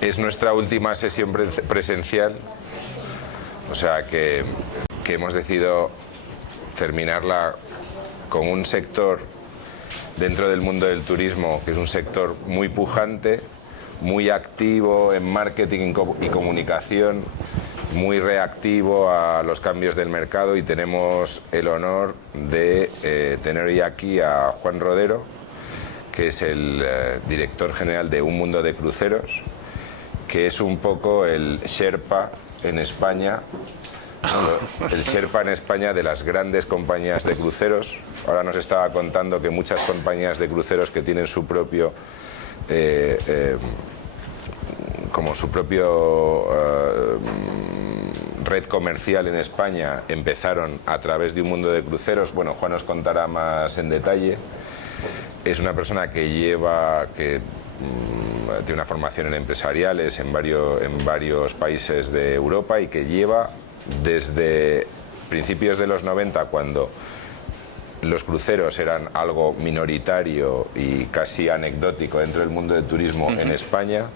Es nuestra última sesión presencial, o sea que hemos decidido terminarla con un sector dentro del mundo del turismo que es un sector muy pujante, muy activo en marketing y comunicación, muy reactivo a los cambios del mercado, y tenemos el honor de tener hoy aquí a Juan Rodero, que es el director general de Un Mundo de Cruceros, que es un poco el Sherpa en España, el Sherpa en España de las grandes compañías de cruceros. Ahora nos estaba contando que muchas compañías de cruceros que tienen su propio red comercial en España empezaron a través de Un Mundo de Cruceros. Bueno, Juan nos contará más en detalle. Es una persona que tiene una formación en empresariales en varios países de Europa, y que lleva desde principios de los 90, cuando los cruceros eran algo minoritario y casi anecdótico dentro del mundo del turismo en España.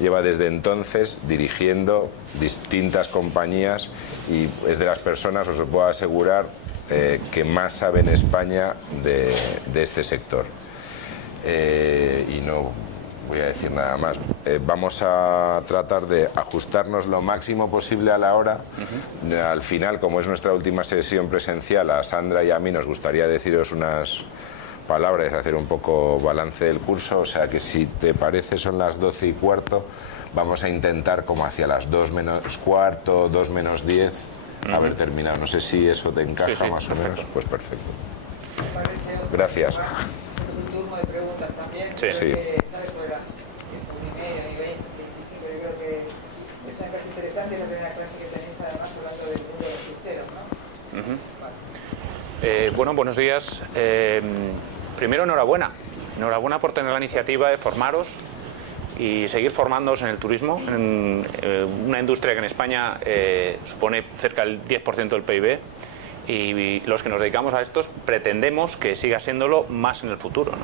Lleva desde entonces dirigiendo distintas compañías y es de las personas, os lo puedo asegurar, que más sabe en España de este sector. Y no voy a decir nada más. Vamos a tratar de ajustarnos lo máximo posible a la hora. Al final, como es nuestra última sesión presencial, a Sandra y a mí nos gustaría deciros unas palabras, hacer un poco balance del curso, o sea que si te parece son las 12:15, vamos a intentar como hacia las 2:15, 2:10, haber terminado. No sé si eso te encaja, sí, más o menos. Pues perfecto. Gracias. Un turno de preguntas también. Sí. ¿Sabes sobre las 1:30, ni 20, 25? Yo creo que es una clase interesante, es la primera clase que tenéis además hablando del mundo de los cruceros, ¿no? Bueno, buenos días. Primero, enhorabuena por tener la iniciativa de formaros y seguir formándoos en el turismo, en una industria que en España supone cerca del 10% del PIB, y los que nos dedicamos a estos pretendemos que siga siéndolo más en el futuro, ¿no?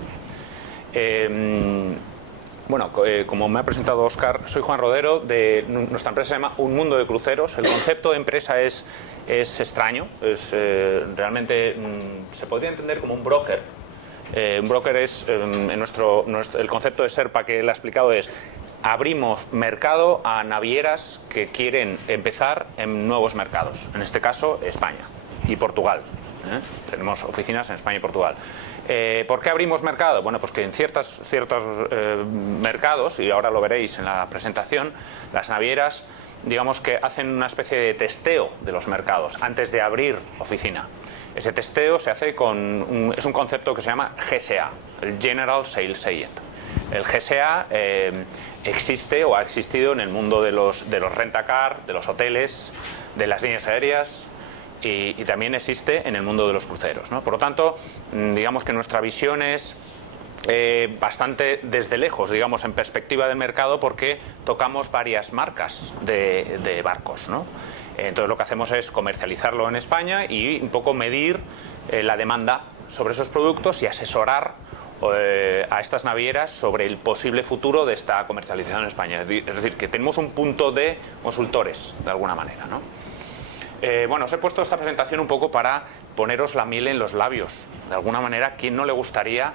Bueno, como me ha presentado Óscar, soy Juan Rodero, de nuestra empresa se llama Un Mundo de Cruceros. El concepto de empresa es extraño, realmente se podría entender como un broker. Un broker es, el concepto de Sherpa que él ha explicado es: abrimos mercado a navieras que quieren empezar en nuevos mercados, en este caso España y Portugal. Tenemos oficinas en España y Portugal. ¿Por qué abrimos mercado? Bueno, pues que en ciertos mercados, y ahora lo veréis en la presentación, las navieras, digamos que hacen una especie de testeo de los mercados antes de abrir oficina. Ese testeo se hace es un concepto que se llama GSA, el General Sales Agent. El GSA existe o ha existido en el mundo de los rentacar, de los hoteles, de las líneas aéreas, y también existe en el mundo de los cruceros, ¿no? Por lo tanto, digamos que nuestra visión es bastante desde lejos, digamos, en perspectiva del mercado, porque tocamos varias marcas de barcos, ¿no? Entonces lo que hacemos es comercializarlo en España y un poco medir la demanda sobre esos productos y asesorar a estas navieras sobre el posible futuro de esta comercialización en España. Es decir, que tenemos un punto de consultores, de alguna manera, ¿no? Bueno, os he puesto esta presentación un poco para poneros la miel en los labios. De alguna manera, ¿quién no le gustaría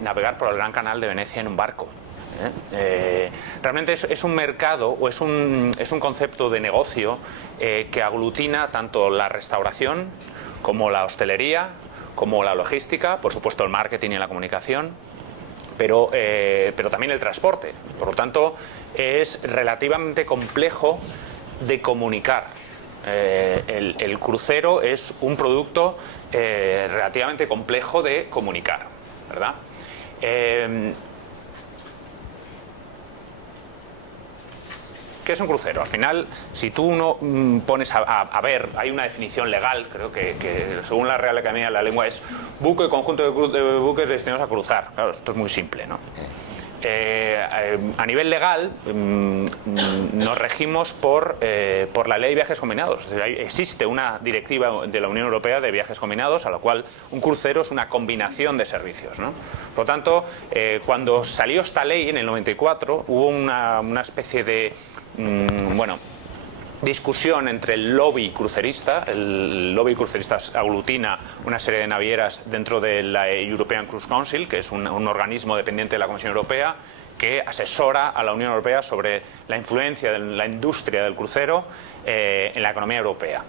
navegar por el Gran Canal de Venecia en un barco? Realmente es un mercado o es un concepto de negocio que aglutina tanto la restauración como la hostelería, como la logística, por supuesto el marketing y la comunicación, pero también el transporte. Por lo tanto, es relativamente complejo de comunicar. El crucero es un producto relativamente complejo de comunicar, ¿verdad? ¿Qué es un crucero? Al final, si tú uno pones a ver, hay una definición legal, creo que según la Real Academia de la Lengua es buque, conjunto de buques destinados a cruzar. Claro, esto es muy simple, ¿no? A nivel legal, nos regimos por la ley de viajes combinados. Existe una directiva de la Unión Europea de viajes combinados, a la cual un crucero es una combinación de servicios, ¿no? Por lo tanto, cuando salió esta ley en el 94, hubo una especie de discusión entre el lobby crucerista. El lobby crucerista aglutina una serie de navieras dentro de la European Cruise Council, que es un organismo dependiente de la Comisión Europea que asesora a la Unión Europea sobre la influencia de la industria del crucero en la economía europea.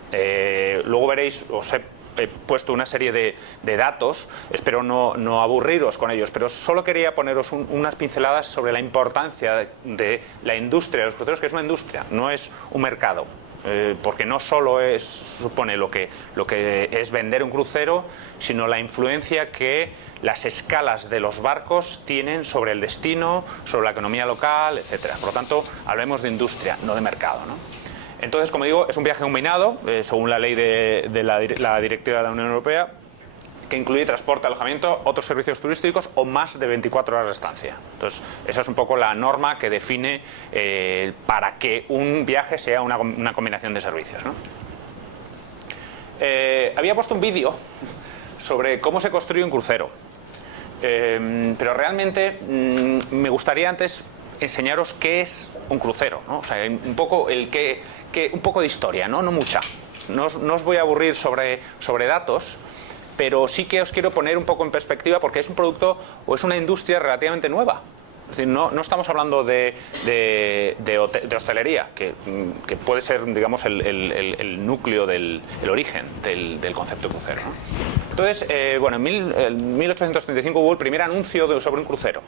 Luego veréis, os he puesto una serie de datos, espero no aburriros con ellos, pero solo quería poneros unas pinceladas sobre la importancia de la industria de los cruceros, que es una industria, no es un mercado. Porque no solo supone lo que es vender un crucero, sino la influencia que las escalas de los barcos tienen sobre el destino, sobre la economía local, etcétera. Por lo tanto, hablemos de industria, no de mercado, ¿no? Entonces, como digo, es un viaje combinado, según la ley de la directiva de la Unión Europea, que incluye transporte, alojamiento, otros servicios turísticos o más de 24 horas de estancia. Entonces, esa es un poco la norma que define para que un viaje sea una combinación de servicios, ¿no? Había puesto un vídeo sobre cómo se construye un crucero, pero realmente me gustaría antes enseñaros qué es un crucero, ¿no? O sea, un poco un poco de historia, no mucha. No os voy a aburrir sobre datos, pero sí que os quiero poner un poco en perspectiva, porque es un producto o es una industria relativamente nueva. Es decir, no estamos hablando de hostelería, que puede ser, digamos, el núcleo el origen del concepto de crucero, ¿no? Entonces, en 1835 hubo el primer anuncio sobre un crucero.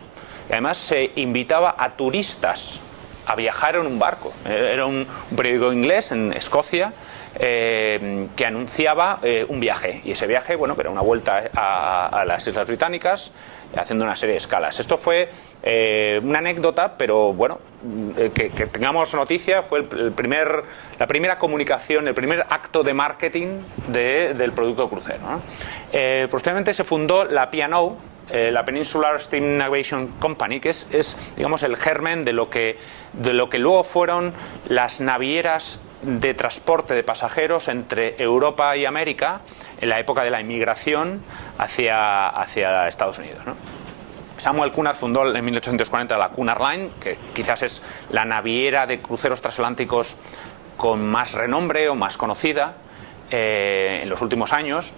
Y además se invitaba a turistas a viajar en un barco. Era un periódico inglés en Escocia que anunciaba un viaje. Y ese viaje, que era una vuelta a las Islas Británicas, haciendo una serie de escalas. Esto fue una anécdota, pero que tengamos noticia, fue la primera comunicación, el primer acto de marketing del producto crucero, ¿no? Posteriormente se fundó la P&O, la Peninsular Steam Navigation Company, que es digamos, el germen de lo que luego fueron las navieras de transporte de pasajeros entre Europa y América en la época de la inmigración hacia Estados Unidos, ¿no? Samuel Cunard fundó en 1840 la Cunard Line, que quizás es la naviera de cruceros transatlánticos con más renombre o más conocida en los últimos años.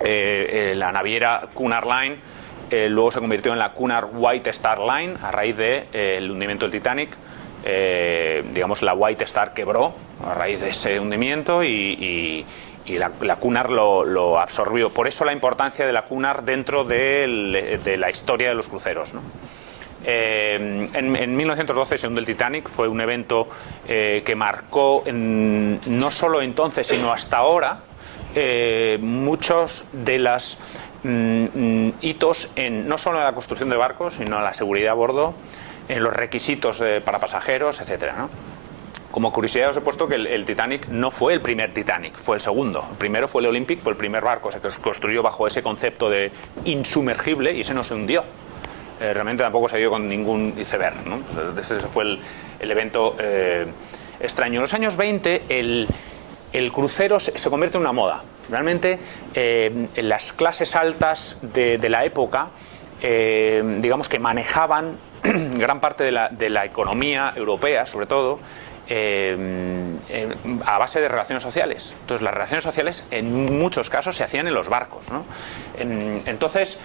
La naviera Cunard Line luego se convirtió en la Cunard White Star Line a raíz del hundimiento del Titanic. Digamos, la White Star quebró a raíz de ese hundimiento y la Cunard lo absorbió. Por eso la importancia de la Cunard dentro de la historia de los cruceros, ¿no? En 1912 se hunde el Titanic. Fue un evento que marcó no solo entonces sino hasta ahora muchos de los hitos no solo en la construcción de barcos, sino en la seguridad a bordo, en los requisitos para pasajeros, etcétera, ¿no? Como curiosidad os he puesto que el Titanic no fue el primer Titanic, fue el segundo. El primero fue el Olympic, fue el primer barco que se construyó bajo ese concepto de insumergible y ese no se hundió. Realmente tampoco se dio con ningún iceberg, ¿no? Ese fue el evento extraño. En los años 20 el crucero se convierte en una moda. Realmente en las clases altas de la época, digamos que manejaban gran parte de la economía europea, sobre todo, a base de relaciones sociales. Entonces las relaciones sociales en muchos casos se hacían en los barcos, ¿no? Entonces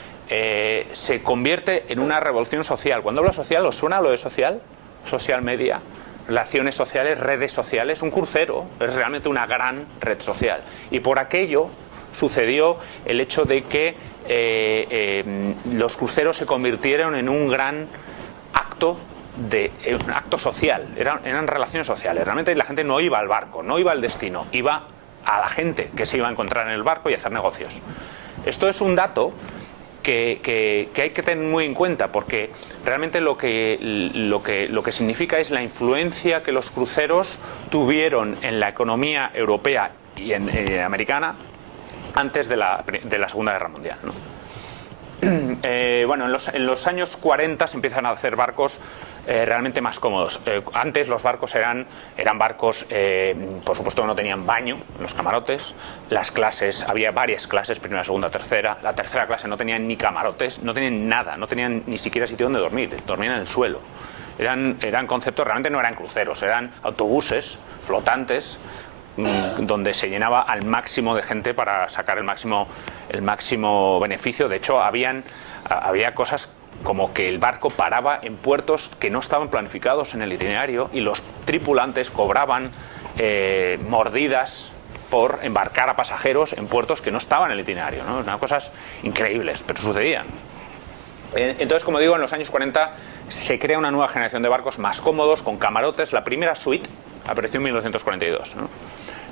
se convierte en una revolución social. Cuando hablo social, ¿os suena lo de social? Social media, relaciones sociales, redes sociales. Un crucero es realmente una gran red social. Y por aquello sucedió el hecho de que los cruceros se convirtieron en un gran acto social, eran relaciones sociales. Realmente la gente no iba al barco, no iba al destino, iba a la gente que se iba a encontrar en el barco y a hacer negocios. Esto es un dato que hay que tener muy en cuenta, porque realmente lo que significa es la influencia que los cruceros tuvieron en la economía europea y americana antes de la Segunda Guerra Mundial, ¿no? Bueno, en los años 40 se empiezan a hacer barcos realmente más cómodos. Antes los barcos eran barcos, por supuesto, que no tenían baño en los camarotes. Las clases, había varias clases, primera, segunda, tercera. La tercera clase no tenían ni camarotes, no tenían nada, no tenían ni siquiera sitio donde dormir, dormían en el suelo. Eran conceptos, realmente no eran cruceros, eran autobuses flotantes donde se llenaba al máximo de gente para sacar el máximo beneficio. De hecho, había cosas como que el barco paraba en puertos que no estaban planificados en el itinerario y los tripulantes cobraban mordidas por embarcar a pasajeros en puertos que no estaban en el itinerario, ¿no? Eran cosas increíbles, pero sucedían. Entonces, como digo, en los años 40 se crea una nueva generación de barcos más cómodos, con camarotes. La primera suite apareció en 1942, ¿no?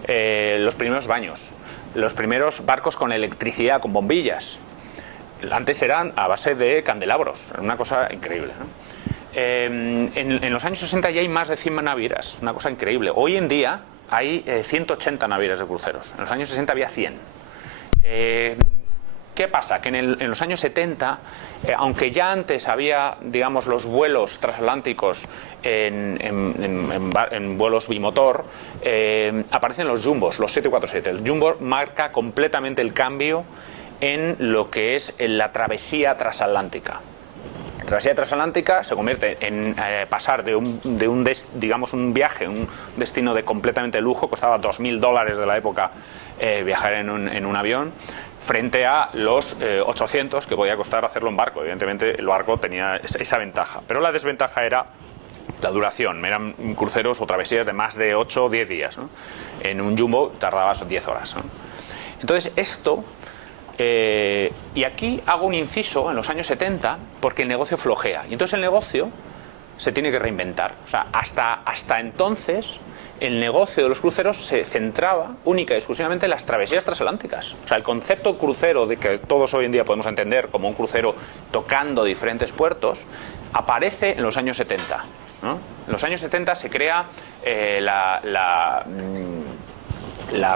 Los primeros baños, los primeros barcos con electricidad, con bombillas. Antes eran a base de candelabros, era una cosa increíble, ¿no? En los años 60 ya hay más de 100 navieras, una cosa increíble. Hoy en día hay 180 navieras de cruceros, en los años 60 había 100. ¿Qué pasa? Que en los años 70, aunque ya antes había, digamos, los vuelos transatlánticos en vuelos bimotor, aparecen los jumbos, los 747. El jumbo marca completamente el cambio en lo que es la travesía transatlántica. La travesía transatlántica se convierte en pasar de un viaje, un destino de completamente lujo, costaba $2.000 de la época viajar en un avión, frente a los 800 que podía costar hacerlo en barco. Evidentemente el barco tenía esa ventaja, pero la desventaja era la duración. Eran cruceros o travesías de más de 8 o 10 días, ¿no? En un jumbo tardabas 10 horas, ¿no? Entonces esto, y aquí hago un inciso en los años 70 porque el negocio flojea y entonces el negocio se tiene que reinventar. O sea, hasta entonces el negocio de los cruceros se centraba única y exclusivamente en las travesías transatlánticas. O sea, el concepto crucero, de que todos hoy en día podemos entender como un crucero tocando diferentes puertos, aparece en los años 70, ¿no? En los años 70 se crea la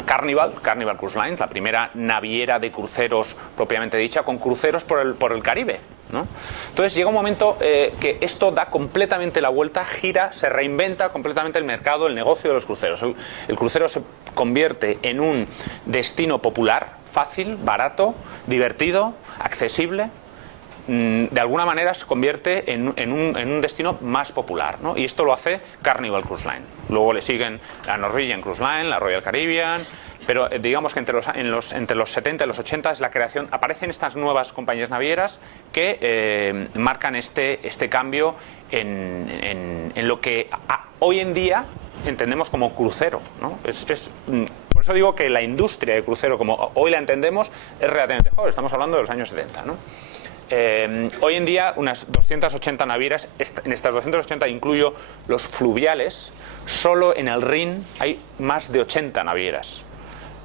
Carnival Cruise Lines, la primera naviera de cruceros propiamente dicha, con cruceros por el Caribe, ¿no? Entonces llega un momento que esto da completamente la vuelta, gira, se reinventa completamente el mercado, el negocio de los cruceros. El crucero se convierte en un destino popular, fácil, barato, divertido, accesible. De alguna manera se convierte en un destino más popular, ¿no? Y esto lo hace Carnival Cruise Line. Luego le siguen la Norwegian Cruise Line, la Royal Caribbean, pero digamos que entre los 70 y los 80 es la creación, aparecen estas nuevas compañías navieras que marcan este cambio en lo que hoy en día entendemos como crucero, ¿no? Por eso digo que la industria de crucero, como hoy la entendemos, es relativamente joven. Estamos hablando de los años 70, ¿no? Hoy en día unas 280 navieras, en estas 280 incluyo los fluviales, solo en el Rin hay más de 80 navieras.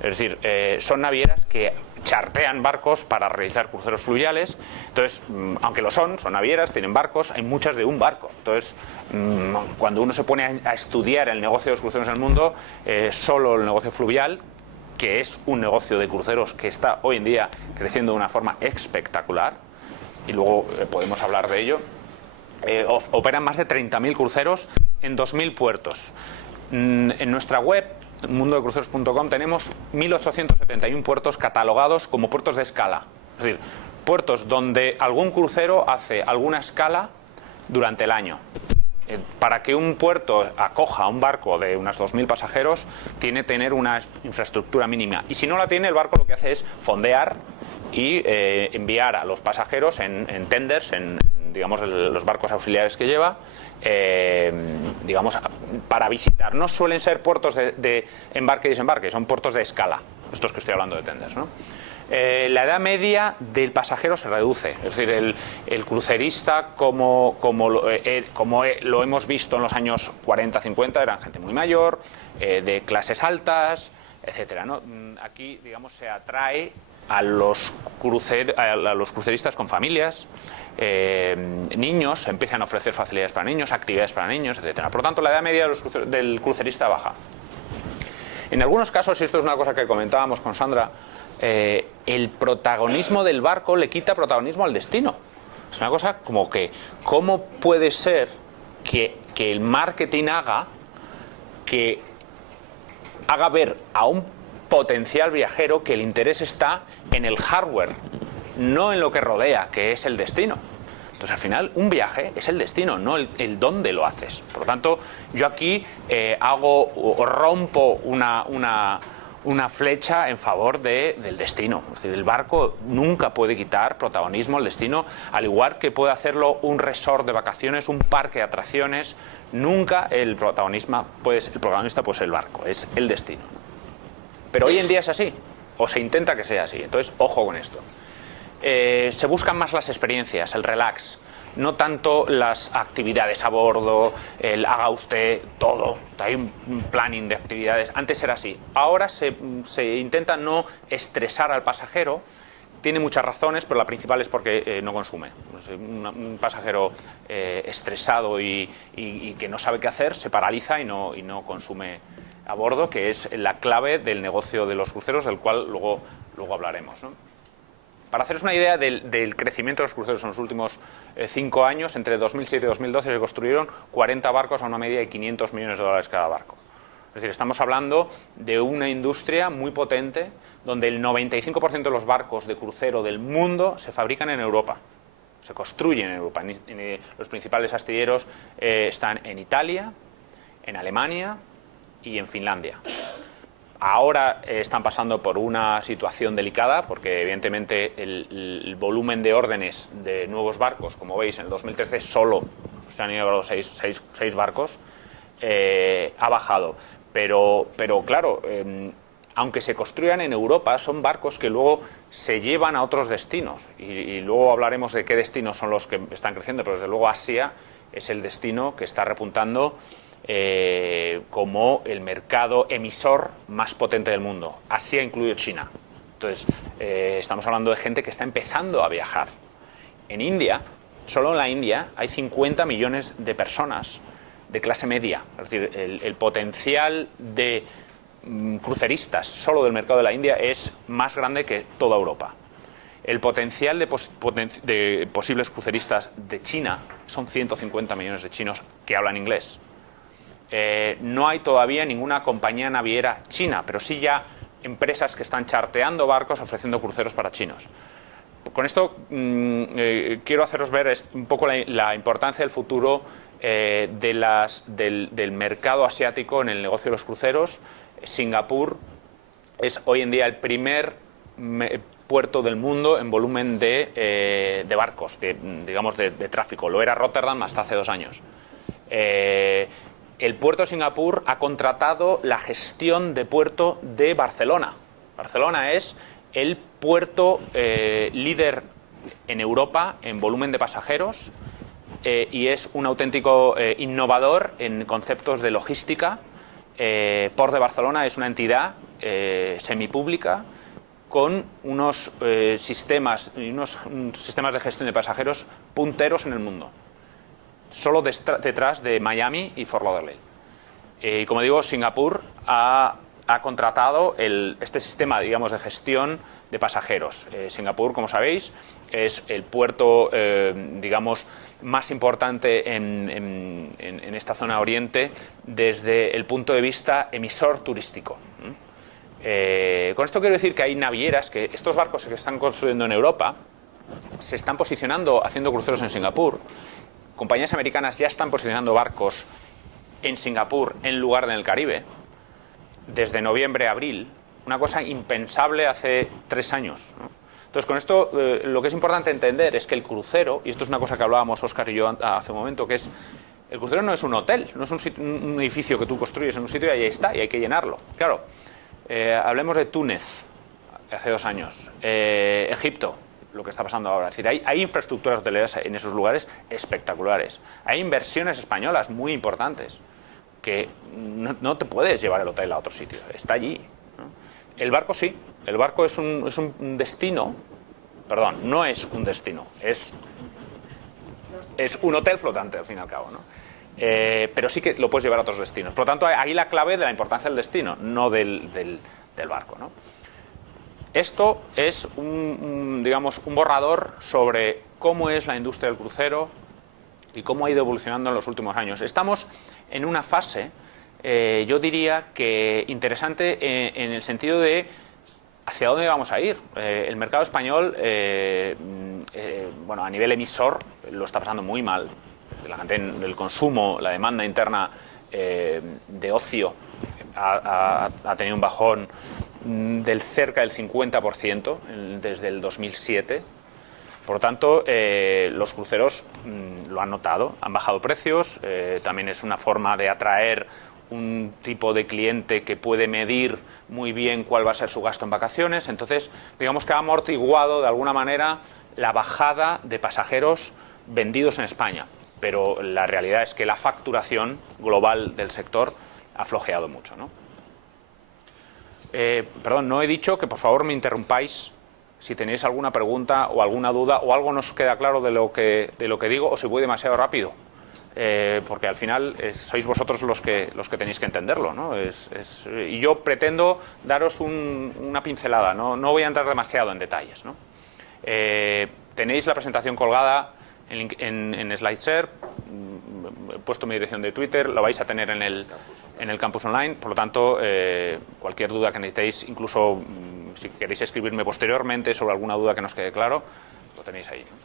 Es decir, son navieras que chartean barcos para realizar cruceros fluviales. Entonces, aunque son navieras, tienen barcos, hay muchas de un barco. Entonces, cuando uno se pone a estudiar el negocio de los cruceros en el mundo, solo el negocio fluvial, que es un negocio de cruceros que está hoy en día creciendo de una forma espectacular, y luego podemos hablar de ello, operan más de 30.000 cruceros en 2.000 puertos. En nuestra web, mundodecruceros.com, tenemos 1.871 puertos catalogados como puertos de escala. Es decir, puertos donde algún crucero hace alguna escala durante el año. Para que un puerto acoja a un barco de unas 2.000 pasajeros, tiene que tener una infraestructura mínima. Y si no la tiene, el barco lo que hace es fondear y enviar a los pasajeros en tenders, digamos, los barcos auxiliares que lleva, digamos, para visitar. No suelen ser puertos de embarque y desembarque, son puertos de escala, estos que estoy hablando de tenders, ¿no? La edad media del pasajero se reduce, es decir, el crucerista como lo hemos visto en los años 40-50, eran gente muy mayor, de clases altas, etcétera, ¿no? Aquí, digamos, se atrae a los cruceristas con familias, niños, se empiezan a ofrecer facilidades para niños, actividades para niños, etcétera. Por lo tanto, la edad media del crucerista baja. En algunos casos, y esto es una cosa que comentábamos con Sandra, el protagonismo del barco le quita protagonismo al destino. Es una cosa como que, ¿cómo puede ser que el marketing haga ver a un potencial viajero que el interés está en el hardware, no en lo que rodea, que es el destino? Entonces, al final, un viaje es el destino, no el dónde lo haces. Por lo tanto, yo aquí rompo una flecha en favor del destino. Es decir, el barco nunca puede quitar protagonismo al destino, al igual que puede hacerlo un resort de vacaciones, un parque de atracciones. Nunca el protagonista puede ser el barco, es el destino. Pero hoy en día es así, o se intenta que sea así. Entonces, ojo con esto. Se buscan más las experiencias, el relax, no tanto las actividades a bordo, el haga usted todo. Hay un planning de actividades. Antes era así. Ahora se intenta no estresar al pasajero. Tiene muchas razones, pero la principal es porque no consume. Un pasajero estresado y que no sabe qué hacer se paraliza y no consume a bordo, que es la clave del negocio de los cruceros, del cual luego hablaremos, ¿no? Para haceros una idea del crecimiento de los cruceros en los últimos 5 años, entre 2007 y 2012 se construyeron 40 barcos a una media de $500 millones cada barco. Es decir, estamos hablando de una industria muy potente, donde el 95% de los barcos de crucero del mundo se fabrican en Europa, se construyen en Europa. Los principales astilleros están en Italia, en Alemania y en Finlandia. Ahora están pasando por una situación delicada porque evidentemente el volumen de órdenes de nuevos barcos, como veis, en el 2013 solo se han llevado 6 barcos, ha bajado. Pero claro, aunque se construyan en Europa, son barcos que luego se llevan a otros destinos. Y luego hablaremos de qué destinos son los que están creciendo, pero desde luego Asia es el destino que está repuntando como el mercado emisor más potente del mundo. Asia incluye China. Entonces, estamos hablando de gente que está empezando a viajar. En India, solo en la India, hay 50 millones de personas de clase media. Es decir, el potencial de cruceristas solo del mercado de la India es más grande que toda Europa. El potencial de posibles cruceristas de China son 150 millones de chinos que hablan inglés. No hay todavía ninguna compañía naviera china, pero sí ya empresas que están charteando barcos ofreciendo cruceros para chinos. Con esto quiero haceros ver un poco la importancia del futuro del mercado asiático en el negocio de los cruceros. Singapur es hoy en día el primer puerto del mundo en volumen de barcos, digamos de tráfico. Lo era Rotterdam hasta hace 2 años. El puerto de Singapur ha contratado la gestión de puerto de Barcelona. Barcelona es el puerto líder en Europa en volumen de pasajeros y es un auténtico innovador en conceptos de logística. Port de Barcelona es una entidad semipública con unos sistemas de gestión de pasajeros punteros en el mundo, solo detrás de Miami y Fort Lauderdale. Y como digo, Singapur ha contratado este sistema, digamos, de gestión de pasajeros. Singapur, como sabéis, es el puerto, digamos, más importante en esta zona oriente desde el punto de vista emisor turístico. Con esto quiero decir que hay navieras que estos barcos que están construyendo en Europa se están posicionando haciendo cruceros en Singapur. Compañías americanas ya están posicionando barcos en Singapur en lugar de en el Caribe desde noviembre a abril, una cosa impensable hace 3 años, ¿no? Entonces, con esto lo que es importante entender es que el crucero, y esto es una cosa que hablábamos Óscar y yo hace un momento, que es el crucero no es un hotel, no es un edificio que tú construyes en un sitio y ahí está, y hay que llenarlo. Claro, hablemos de Túnez, hace 2 años, Egipto, lo que está pasando ahora. Es decir, hay infraestructuras hoteleras en esos lugares espectaculares. Hay inversiones españolas muy importantes que no te puedes llevar el hotel a otro sitio, está allí, ¿no? El barco sí, el barco es un destino, perdón, no es un destino, es un hotel flotante al fin y al cabo, ¿no? Pero sí que lo puedes llevar a otros destinos. Por lo tanto, ahí la clave de la importancia del destino, no del barco, ¿no? Esto es digamos, un borrador sobre cómo es la industria del crucero y cómo ha ido evolucionando en los últimos años. Estamos en una fase, yo diría que interesante en el sentido de hacia dónde vamos a ir. El mercado español, bueno, a nivel emisor, lo está pasando muy mal. La gente, el consumo, la demanda interna de ocio ha tenido un bajón del cerca del 50% desde el 2007. Por lo tanto, los cruceros lo han notado, han bajado precios, también es una forma de atraer un tipo de cliente que puede medir muy bien cuál va a ser su gasto en vacaciones. Entonces, digamos que ha amortiguado de alguna manera la bajada de pasajeros vendidos en España. Pero la realidad es que la facturación global del sector ha flojeado mucho, ¿no? Perdón, no he dicho que por favor me interrumpáis si tenéis alguna pregunta o alguna duda o algo no os queda claro de lo que digo o si voy demasiado rápido. Porque al final sois vosotros los que tenéis que entenderlo, ¿no? Y yo pretendo daros una pincelada, no voy a entrar demasiado en detalles, ¿no? Tenéis la presentación colgada en SlideShare, he puesto mi dirección de Twitter, lo vais a tener en el campus online, por lo tanto, cualquier duda que necesitéis, incluso si queréis escribirme posteriormente sobre alguna duda que nos quede claro, lo tenéis ahí, ¿no?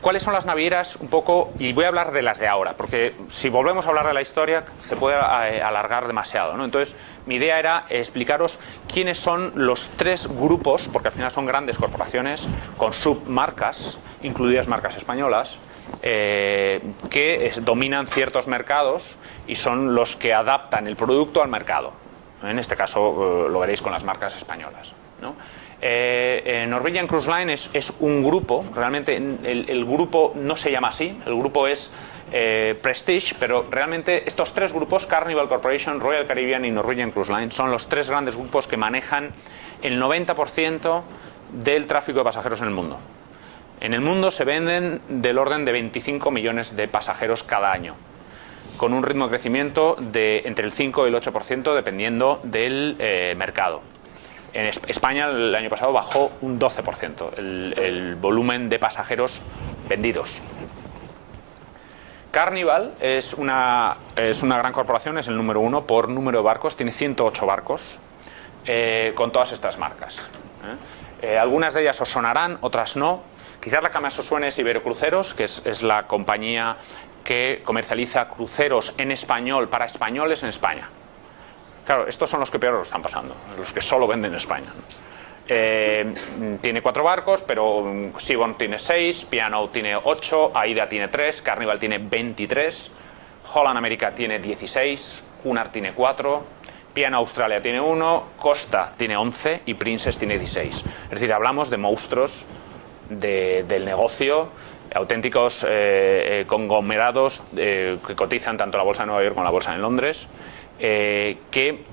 ¿Cuáles son las navieras? Un poco, y voy a hablar de las de ahora, porque si volvemos a hablar de la historia se puede alargar demasiado, ¿no? Entonces, mi idea era explicaros quiénes son los tres grupos, porque al final son grandes corporaciones con submarcas, incluidas marcas españolas, que dominan ciertos mercados y son los que adaptan el producto al mercado. En este caso lo veréis con las marcas españolas, ¿no? Norwegian Cruise Line es un grupo, realmente el grupo no se llama así, el grupo es Prestige, pero realmente estos tres grupos, Carnival Corporation, Royal Caribbean y Norwegian Cruise Line, son los tres grandes grupos que manejan el 90% del tráfico de pasajeros en el mundo. En el mundo se venden del orden de 25 millones de pasajeros cada año, con un ritmo de crecimiento de entre el 5 y el 8% dependiendo del mercado. En España el año pasado bajó un 12% el volumen de pasajeros vendidos. Carnival es una gran corporación, es el número uno por número de barcos, tiene 108 barcos con todas estas marcas. Algunas de ellas os sonarán, otras no. Quizás la que más os suene es Iberocruceros, que es la compañía que comercializa cruceros en español para españoles en España. Claro, estos son los que peor lo están pasando, los que solo venden en España. Tiene 4 barcos, pero Seabourn tiene 6, P&O tiene 8, AIDA tiene 3, Carnival tiene 23, Holland America tiene 16, Cunard tiene 4, P&O Australia tiene 1, Costa tiene 11 y Princess tiene 16. Es decir, hablamos de monstruos del negocio, auténticos conglomerados que cotizan tanto en la bolsa de Nueva York como en la bolsa de Londres, que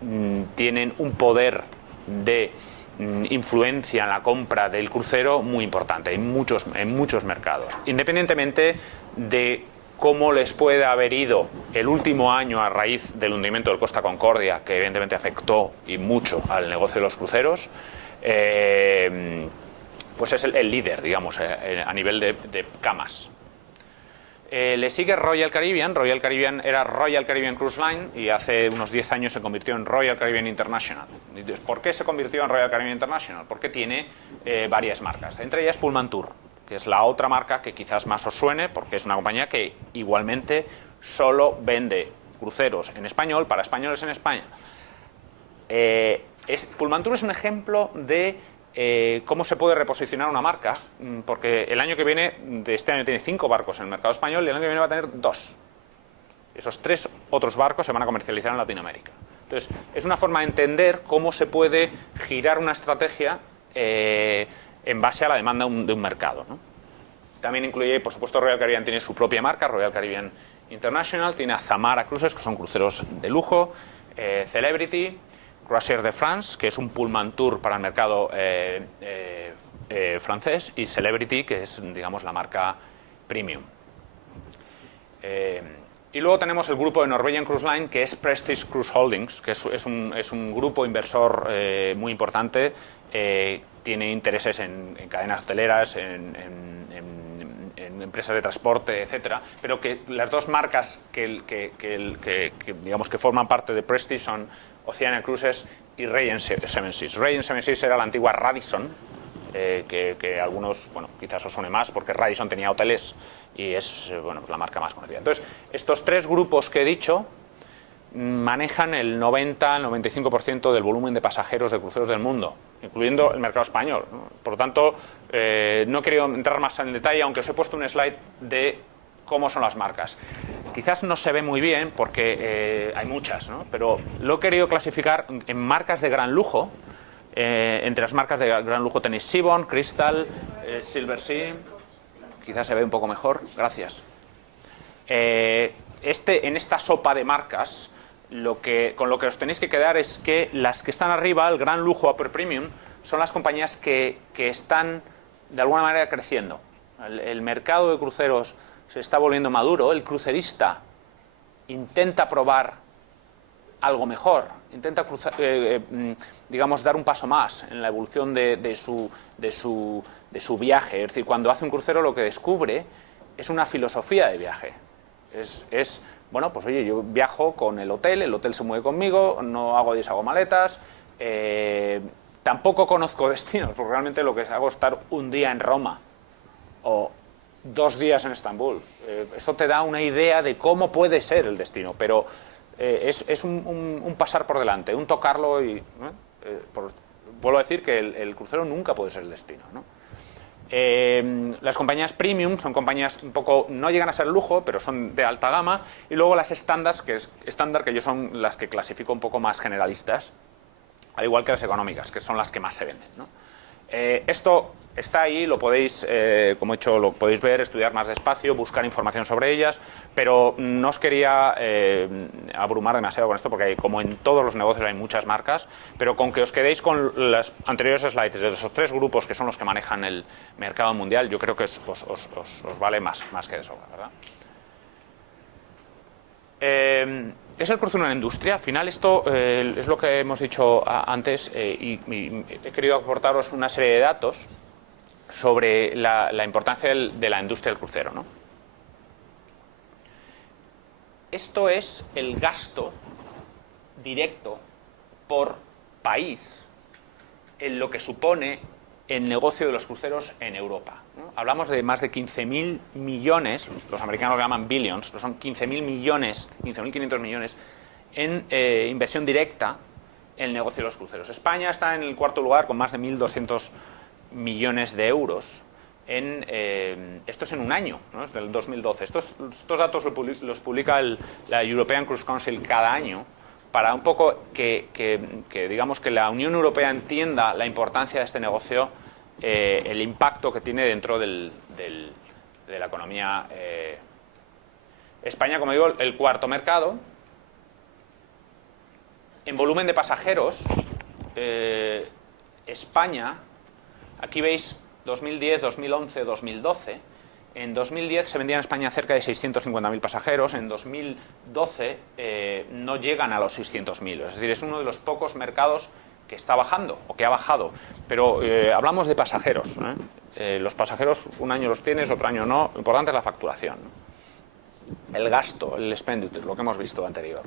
tienen un poder de influencia en la compra del crucero muy importante en muchos mercados, independientemente de cómo les puede haber ido el último año a raíz del hundimiento del Costa Concordia, que evidentemente afectó y mucho al negocio de los cruceros. Pues es el líder, digamos, a nivel de camas. Le sigue Royal Caribbean. Royal Caribbean era Royal Caribbean Cruise Line y hace unos 10 años se convirtió en Royal Caribbean International. ¿Por qué se convirtió en Royal Caribbean International? Porque tiene varias marcas, entre ellas Pullman Tour, que es la otra marca que quizás más os suene, porque es una compañía que igualmente solo vende cruceros en español para españoles en España. Pullman Tour es un ejemplo de cómo se puede reposicionar una marca, porque el año que viene, de este año tiene 5 barcos en el mercado español y el año que viene va a tener 2. Esos 3 otros barcos se van a comercializar en Latinoamérica. Entonces, es una forma de entender cómo se puede girar una estrategia en base a la demanda de un mercado, ¿no? También incluye, por supuesto, Royal Caribbean tiene su propia marca, Royal Caribbean International, tiene a Zamara Cruises, que son cruceros de lujo, Celebrity, Croisière de France, que es un Pullman Tour para el mercado francés, y Celebrity, que es, digamos, la marca premium. Y luego tenemos el grupo de Norwegian Cruise Line, que es Prestige Cruise Holdings, que es un grupo inversor muy importante. Tiene intereses en cadenas hoteleras, en empresas de transporte, etcétera, pero que las dos marcas digamos que forman parte de Prestige son Oceania Cruises y Regent Seven Seas. Regent Seven Seas era la antigua Radisson, que algunos, bueno, quizás os suene más porque Radisson tenía hoteles y es, bueno, pues la marca más conocida. Entonces, estos tres grupos que he dicho manejan el 90-95% del volumen de pasajeros de cruceros del mundo, incluyendo el mercado español, ¿no? Por lo tanto, no he querido entrar más en detalle, aunque os he puesto un slide de cómo son las marcas. Quizás no se ve muy bien porque hay muchas, ¿no? Pero lo he querido clasificar en marcas de gran lujo. Entre las marcas de gran lujo tenéis Seabourn, Crystal, Silversea. Quizás se ve un poco mejor, gracias. En esta sopa de marcas, con lo que os tenéis que quedar es que las que están arriba, el gran lujo upper premium, son las compañías que están de alguna manera creciendo. El mercado de cruceros se está volviendo maduro, el crucerista intenta probar algo mejor, intenta digamos, dar un paso más en la evolución de su viaje. Es decir, cuando hace un crucero lo que descubre es una filosofía de viaje. Bueno, pues oye, yo viajo con el hotel se mueve conmigo, no hago y deshago maletas, tampoco conozco destinos, porque realmente lo que hago es estar un día en Roma o 2 días en Estambul. Esto te da una idea de cómo puede ser el destino, pero es un pasar por delante, un tocarlo y... vuelvo a decir que el crucero nunca puede ser el destino, ¿no? Las compañías premium son compañías un poco, no llegan a ser lujo, pero son de alta gama, y luego las estándar, que yo son las que clasifico un poco más generalistas, al igual que las económicas, que son las que más se venden, ¿no? Esto está ahí, lo podéis, como he dicho, lo podéis ver, estudiar más despacio, buscar información sobre ellas, pero no os quería abrumar demasiado con esto, porque como en todos los negocios hay muchas marcas, pero con que os quedéis con las anteriores slides de esos 3 grupos que son los que manejan el mercado mundial, yo creo que os vale más que de sobra, ¿verdad? ¿Es el crucero una industria? Al final esto es lo que hemos dicho antes y he querido aportaros una serie de datos sobre la importancia de la industria del crucero, ¿no? Esto es el gasto directo por país en lo que supone el negocio de los cruceros en Europa, ¿no? Hablamos de más de 15.000 millones, los americanos lo llaman billions, pero son 15.000 millones, 15.500 millones en inversión directa en el negocio de los cruceros. España está en el 4º lugar con más de 1.200 millones de euros. Esto es en un año, ¿no? Es del 2012. Estos datos los publica la European Cruise Council cada año para un poco que digamos que la Unión Europea entienda la importancia de este negocio, el impacto que tiene dentro de la economía. España, como digo, el 4º mercado. En volumen de pasajeros, España, aquí veis 2010, 2011, 2012. En 2010 se vendían en España cerca de 650.000 pasajeros, en 2012 no llegan a los 600.000, es decir, es uno de los pocos mercados que está bajando o que ha bajado, pero hablamos de pasajeros, ¿eh? Los pasajeros un año los tienes, otro año no, lo importante es la facturación, ¿no? El gasto, el expenditure, lo que hemos visto anterior,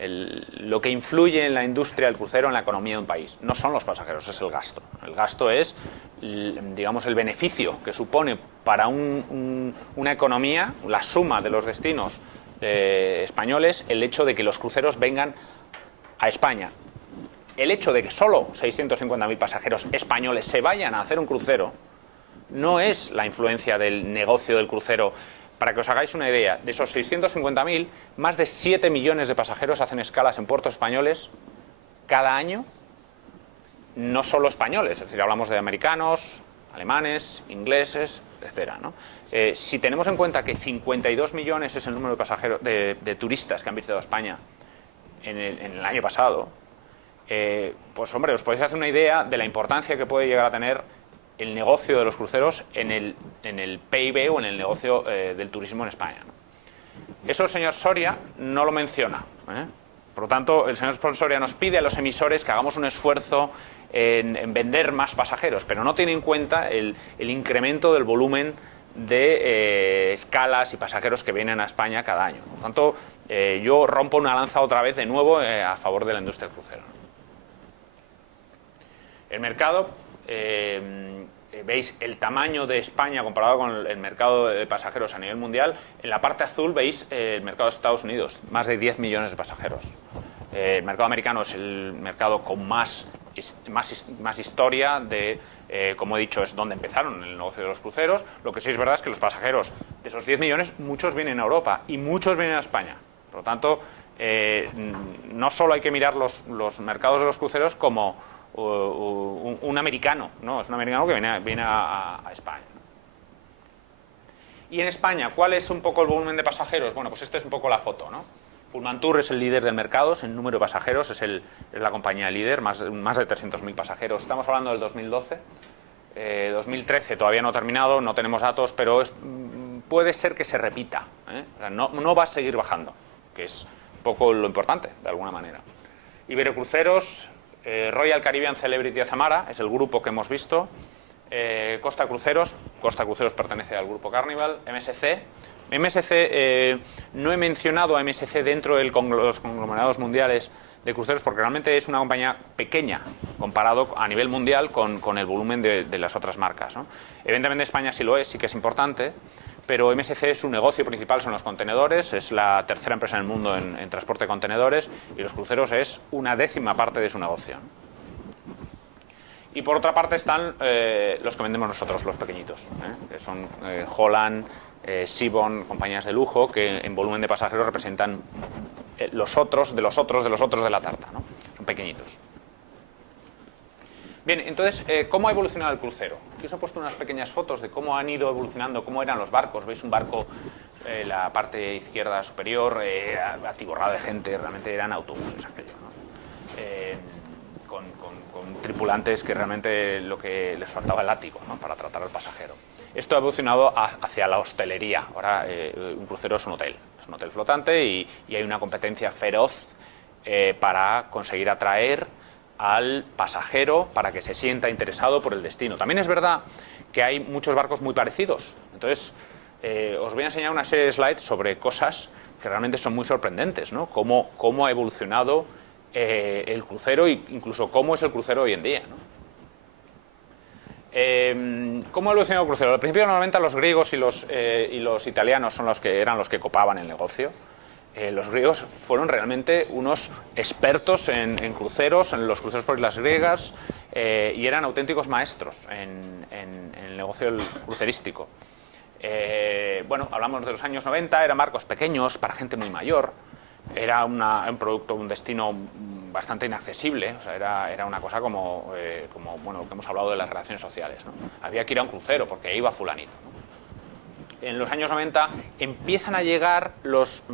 lo que influye en la industria del crucero, en la economía de un país, no son los pasajeros, es el gasto. El gasto es, digamos, el beneficio que supone para una economía, la suma de los destinos españoles, el hecho de que los cruceros vengan a España. El hecho de que solo 650.000 pasajeros españoles se vayan a hacer un crucero no es la influencia del negocio del crucero. Para que os hagáis una idea, de esos 650.000, más de 7 millones de pasajeros hacen escalas en puertos españoles cada año, no solo españoles, es decir, hablamos de americanos, alemanes, ingleses, etc., ¿no? Si tenemos en cuenta que 52 millones es el número de pasajeros, de turistas que han visitado España en el año pasado, pues hombre, os podéis hacer una idea de la importancia que puede llegar a tener el negocio de los cruceros en el PIB o en el negocio del turismo en España, ¿no? Eso el señor Soria no lo menciona, ¿eh? Por lo tanto, el señor Soria nos pide a los emisores que hagamos un esfuerzo en vender más pasajeros, pero no tiene en cuenta el incremento del volumen de escalas y pasajeros que vienen a España cada año. Por lo tanto, yo rompo una lanza otra vez de nuevo a favor de la industria del crucero. El mercado, veis el tamaño de España comparado con el mercado de pasajeros a nivel mundial. En la parte azul veis el mercado de Estados Unidos, más de 10 millones de pasajeros. El mercado americano es el mercado con más historia de, como he dicho, es donde empezaron el negocio de los cruceros. Lo que sí es verdad es que los pasajeros de esos 10 millones, muchos vienen a Europa y muchos vienen a España. Por lo tanto, no solo hay que mirar los mercados de los cruceros como un americano, ¿no? Es un americano que viene a España. Y en España, ¿cuál es un poco el volumen de pasajeros? Bueno, pues esta es un poco la foto, ¿no? Pullmantur es el líder del mercado, es el número de pasajeros, es la compañía líder, más de 300.000 pasajeros. Estamos hablando del 2012. 2013 todavía no ha terminado, no tenemos datos, pero puede ser que se repita, ¿eh? O sea, no va a seguir bajando, que es un poco lo importante, de alguna manera. Iberocruceros, Royal Caribbean Celebrity Azamara, es el grupo que hemos visto. Costa Cruceros pertenece al grupo Carnival. MSC, no he mencionado a MSC dentro de los conglomerados mundiales de cruceros porque realmente es una compañía pequeña comparado a nivel mundial con el volumen de las otras marcas, ¿no? Evidentemente España sí lo es, sí que es importante, pero MSC su negocio principal son los contenedores, es la tercera empresa en el mundo en transporte de contenedores y los cruceros es una décima parte de su negocio, ¿no? Y por otra parte están los que vendemos nosotros, los pequeñitos, que son Holland, Seabourn, compañías de lujo que en volumen de pasajeros representan los otros de la tarta, ¿no? Son pequeñitos. Bien, entonces, ¿cómo ha evolucionado el crucero? Aquí os he puesto unas pequeñas fotos de cómo han ido evolucionando, cómo eran los barcos. Veis un barco, la parte izquierda superior, atiborrado de gente, realmente eran autobuses aquello, ¿no? Con tripulantes que realmente lo que les faltaba el látigo, ¿no? Para tratar al pasajero. Esto ha evolucionado hacia la hostelería. Ahora un crucero es un hotel flotante y hay una competencia feroz para conseguir atraer al pasajero para que se sienta interesado por el destino. También es verdad que hay muchos barcos muy parecidos. Entonces, os voy a enseñar una serie de slides sobre cosas que realmente son muy sorprendentes, ¿no? Cómo ha evolucionado el crucero e incluso cómo es el crucero hoy en día, ¿no? ¿Cómo ha evolucionado el crucero? Al principio de los 90 los griegos y los italianos son eran los que copaban el negocio. Los griegos fueron realmente unos expertos en cruceros, en los cruceros por islas griegas, y eran auténticos maestros en el negocio crucerístico. Bueno, hablamos de los años 90, eran barcos pequeños para gente muy mayor. Era un producto, un destino bastante inaccesible, o sea, era una cosa como bueno, lo que hemos hablado de las relaciones sociales, ¿no? Había que ir a un crucero porque iba fulanito, ¿no? En los años 90 empiezan a llegar los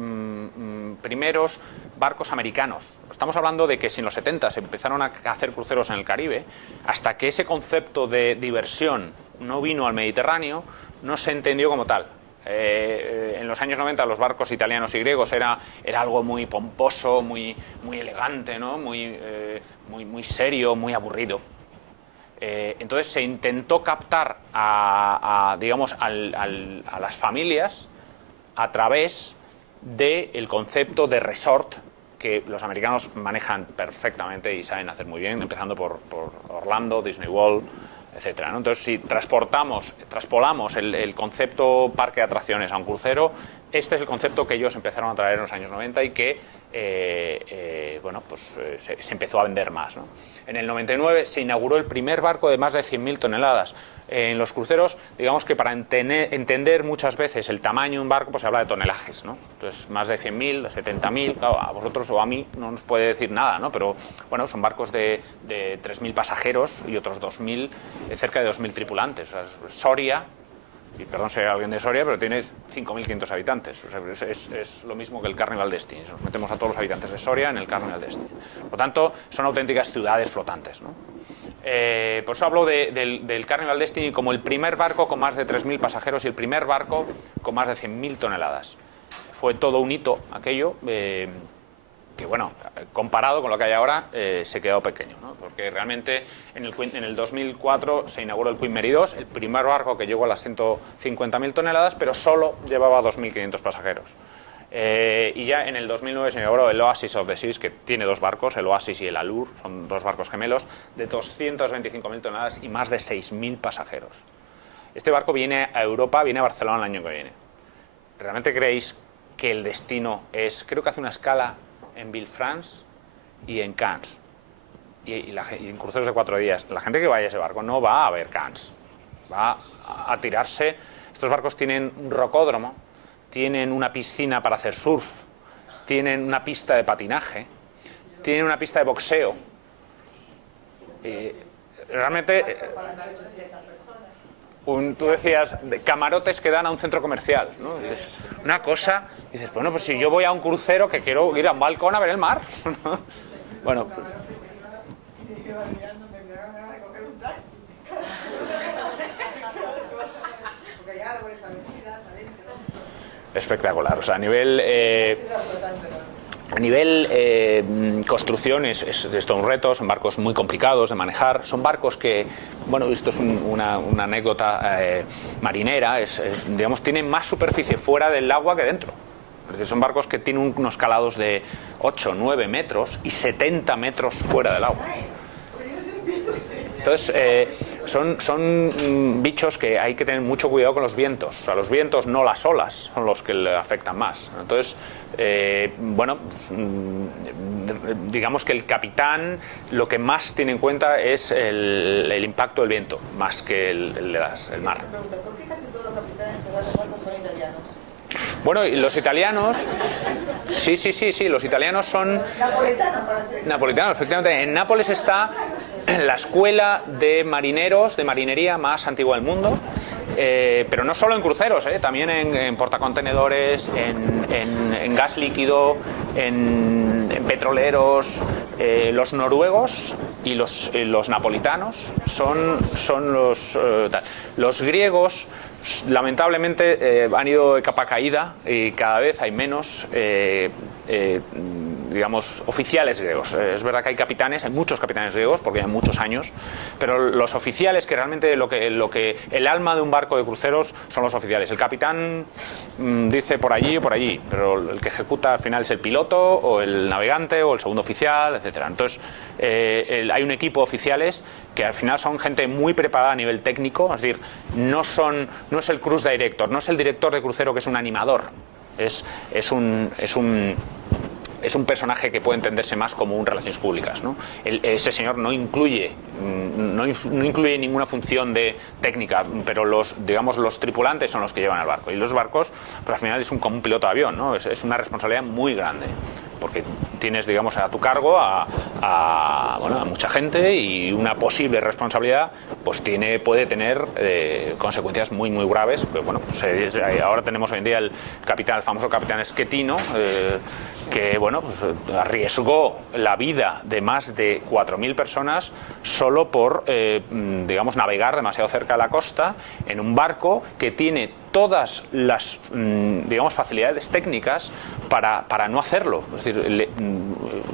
primeros barcos americanos. Estamos hablando de que si en los 70 se empezaron a hacer cruceros en el Caribe, hasta que ese concepto de diversión no vino al Mediterráneo, no se entendió como tal. En los años 90 los barcos italianos y griegos era algo muy pomposo, muy elegante, ¿no? muy serio, muy aburrido. Entonces se intentó captar digamos, a las familias a través del concepto de resort que los americanos manejan perfectamente y saben hacer muy bien, empezando por Orlando, Disney World, etcétera, ¿no? Entonces, si traspolamos el concepto parque de atracciones a un crucero, este es el concepto que ellos empezaron a traer en los años 90 y que bueno, pues, se empezó a vender más, ¿no? En el 99 se inauguró el primer barco de más de 100.000 toneladas. En los cruceros, digamos que para entender muchas veces el tamaño de un barco, pues se habla de tonelajes, ¿no? Entonces, más de 100.000, 70.000, claro, a vosotros o a mí no nos puede decir nada, ¿no? Pero, bueno, son barcos de 3.000 pasajeros y otros 2.000, cerca de 2.000 tripulantes. O sea, Soria, y perdón si hay alguien de Soria, pero tiene 5.500 habitantes. O sea, es lo mismo que el Carnival Destiny. Nos metemos a todos los habitantes de Soria en el Carnival Destiny. Por lo tanto, son auténticas ciudades flotantes, ¿no? Por eso hablo del Carnival Destiny como el primer barco con más de 3.000 pasajeros y el primer barco con más de 100.000 toneladas. fue todo un hito aquello, que bueno, comparado con lo que hay ahora, se quedó pequeño, ¿no? Porque realmente en el 2004 se inauguró el Queen Mary 2, el primer barco que llegó a las 150.000 toneladas, pero solo llevaba 2.500 pasajeros. Y ya en el 2009 se inauguró el Oasis of the Seas, que tiene dos barcos, el Oasis y el Allure, son dos barcos gemelos, de 225.000 toneladas y más de 6.000 pasajeros. Este barco viene a Europa, viene a Barcelona el año que viene. ¿Realmente creéis que el destino es...? Creo que hace una escala en Villefranche y en Cannes, y en cruceros de 4 días. La gente que vaya a ese barco no va a ver Cannes, va a tirarse. Estos barcos tienen un rocódromo, tienen una piscina para hacer surf, tienen una pista de patinaje, tienen una pista de boxeo. Realmente... tú decías, camarotes que dan a un centro comercial, ¿no? Dices, una cosa, dices, bueno, pues si yo voy a un crucero que quiero ir a un balcón a ver el mar. Bueno, pues... Espectacular, o sea, a nivel construcción es todo un reto, son barcos muy complicados de manejar, son barcos que, bueno, esto es una anécdota marinera, digamos, tienen más superficie fuera del agua que dentro. Es decir, son barcos que tienen unos calados de 8, 9 metros y 70 metros fuera del agua. Entonces, son bichos que hay que tener mucho cuidado con los vientos. O sea, los vientos, no las olas, son los que le afectan más. Entonces, bueno, digamos que el capitán lo que más tiene en cuenta es el impacto del viento, más que el mar. ¿Por qué casi todos los capitanes de barcos son italianos? Bueno, y los italianos... Sí, los italianos son... Napolitanos, efectivamente. En Nápoles está la escuela de marineros, de marinería más antigua del mundo, pero no solo en cruceros, también en portacontenedores, en gas líquido, en petroleros. Los noruegos y los napolitanos son los griegos. Lamentablemente han ido de capa caída y cada vez hay menos digamos, oficiales griegos. Es verdad que hay capitanes, hay muchos capitanes griegos porque hay muchos años, pero los oficiales, que realmente el alma de un barco de cruceros son los oficiales. El capitán dice por allí o por allí, pero el que ejecuta al final es el piloto o el navegante o el segundo oficial, etcétera. Entonces hay un equipo de oficiales que al final son gente muy preparada a nivel técnico, es decir, no es el cruise director, no es el director de crucero que es un animador, es un personaje que puede entenderse más como un relaciones públicas, ¿no? Ese señor no incluye ninguna función de técnica, pero los tripulantes son los que llevan el barco. Y los barcos, pues al final es como un piloto de avión, ¿no? Es una responsabilidad muy grande, porque tienes, digamos, a tu cargo a mucha gente, y una posible responsabilidad pues puede tener consecuencias muy muy graves. Pero bueno, pues, ahora tenemos hoy en día el famoso capitán Schettino, que bueno, pues arriesgó la vida de más de 4.000 personas solo por digamos, navegar demasiado cerca de la costa en un barco que tiene todas las digamos, facilidades técnicas para no hacerlo. Es decir,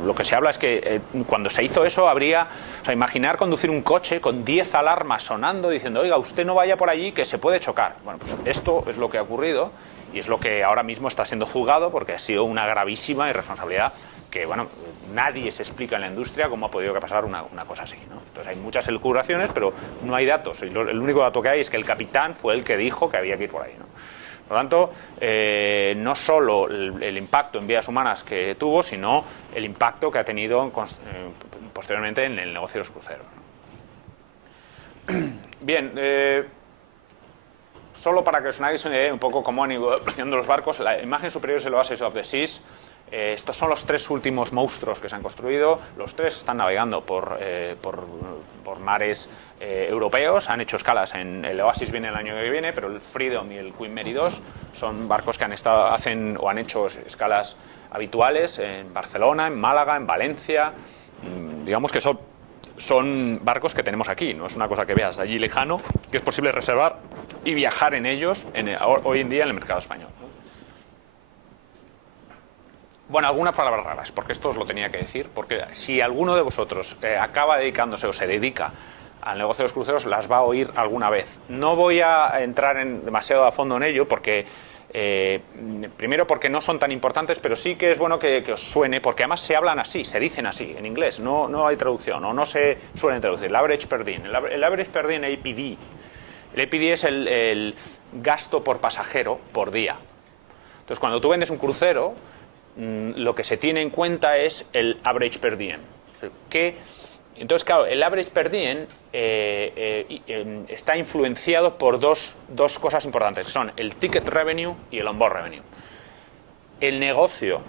lo que se habla es que cuando se hizo eso imaginar conducir un coche con 10 alarmas sonando diciendo, oiga, usted no vaya por allí que se puede chocar. Bueno, pues esto es lo que ha ocurrido y es lo que ahora mismo está siendo juzgado, porque ha sido una gravísima irresponsabilidad que, bueno, nadie se explica en la industria cómo ha podido pasar una cosa así, ¿no? Entonces hay muchas elucubraciones, pero no hay datos. El único dato que hay es que el capitán fue el que dijo que había que ir por ahí, ¿no? Por lo tanto, no solo el impacto en vidas humanas que tuvo, sino el impacto que ha tenido posteriormente en el negocio de los cruceros, ¿no? Bien, solo para que os hagáis una idea un poco cómo han ido evolucionando los barcos, la imagen superior es el Oasis of the Seas. Estos son los 3 últimos monstruos que se han construido. Los 3 están navegando por mares europeos. Han hecho escalas el Oasis viene el año que viene, pero el Freedom y el Queen Mary 2 son barcos que han hecho escalas habituales en Barcelona, en Málaga, en Valencia. Digamos que son barcos que tenemos aquí, no es una cosa que veas de allí lejano, que es posible reservar y viajar en ellos hoy en día en el mercado español. Bueno, algunas palabras raras, porque esto os lo tenía que decir, porque si alguno de vosotros acaba dedicándose o se dedica al negocio de los cruceros, las va a oír alguna vez. No voy a entrar demasiado a fondo en ello, porque primero porque no son tan importantes, pero sí que es bueno que os suene, porque además se hablan así, se dicen así, en inglés, no hay traducción, o no se suelen traducir. El average per diem, el average per diem, APD. El APD es el gasto por pasajero por día. Entonces, cuando tú vendes un crucero, lo que se tiene en cuenta es el average per diem. Entonces, claro, el average per diem está influenciado por dos cosas importantes, que son el ticket revenue y el onboard revenue. El negocio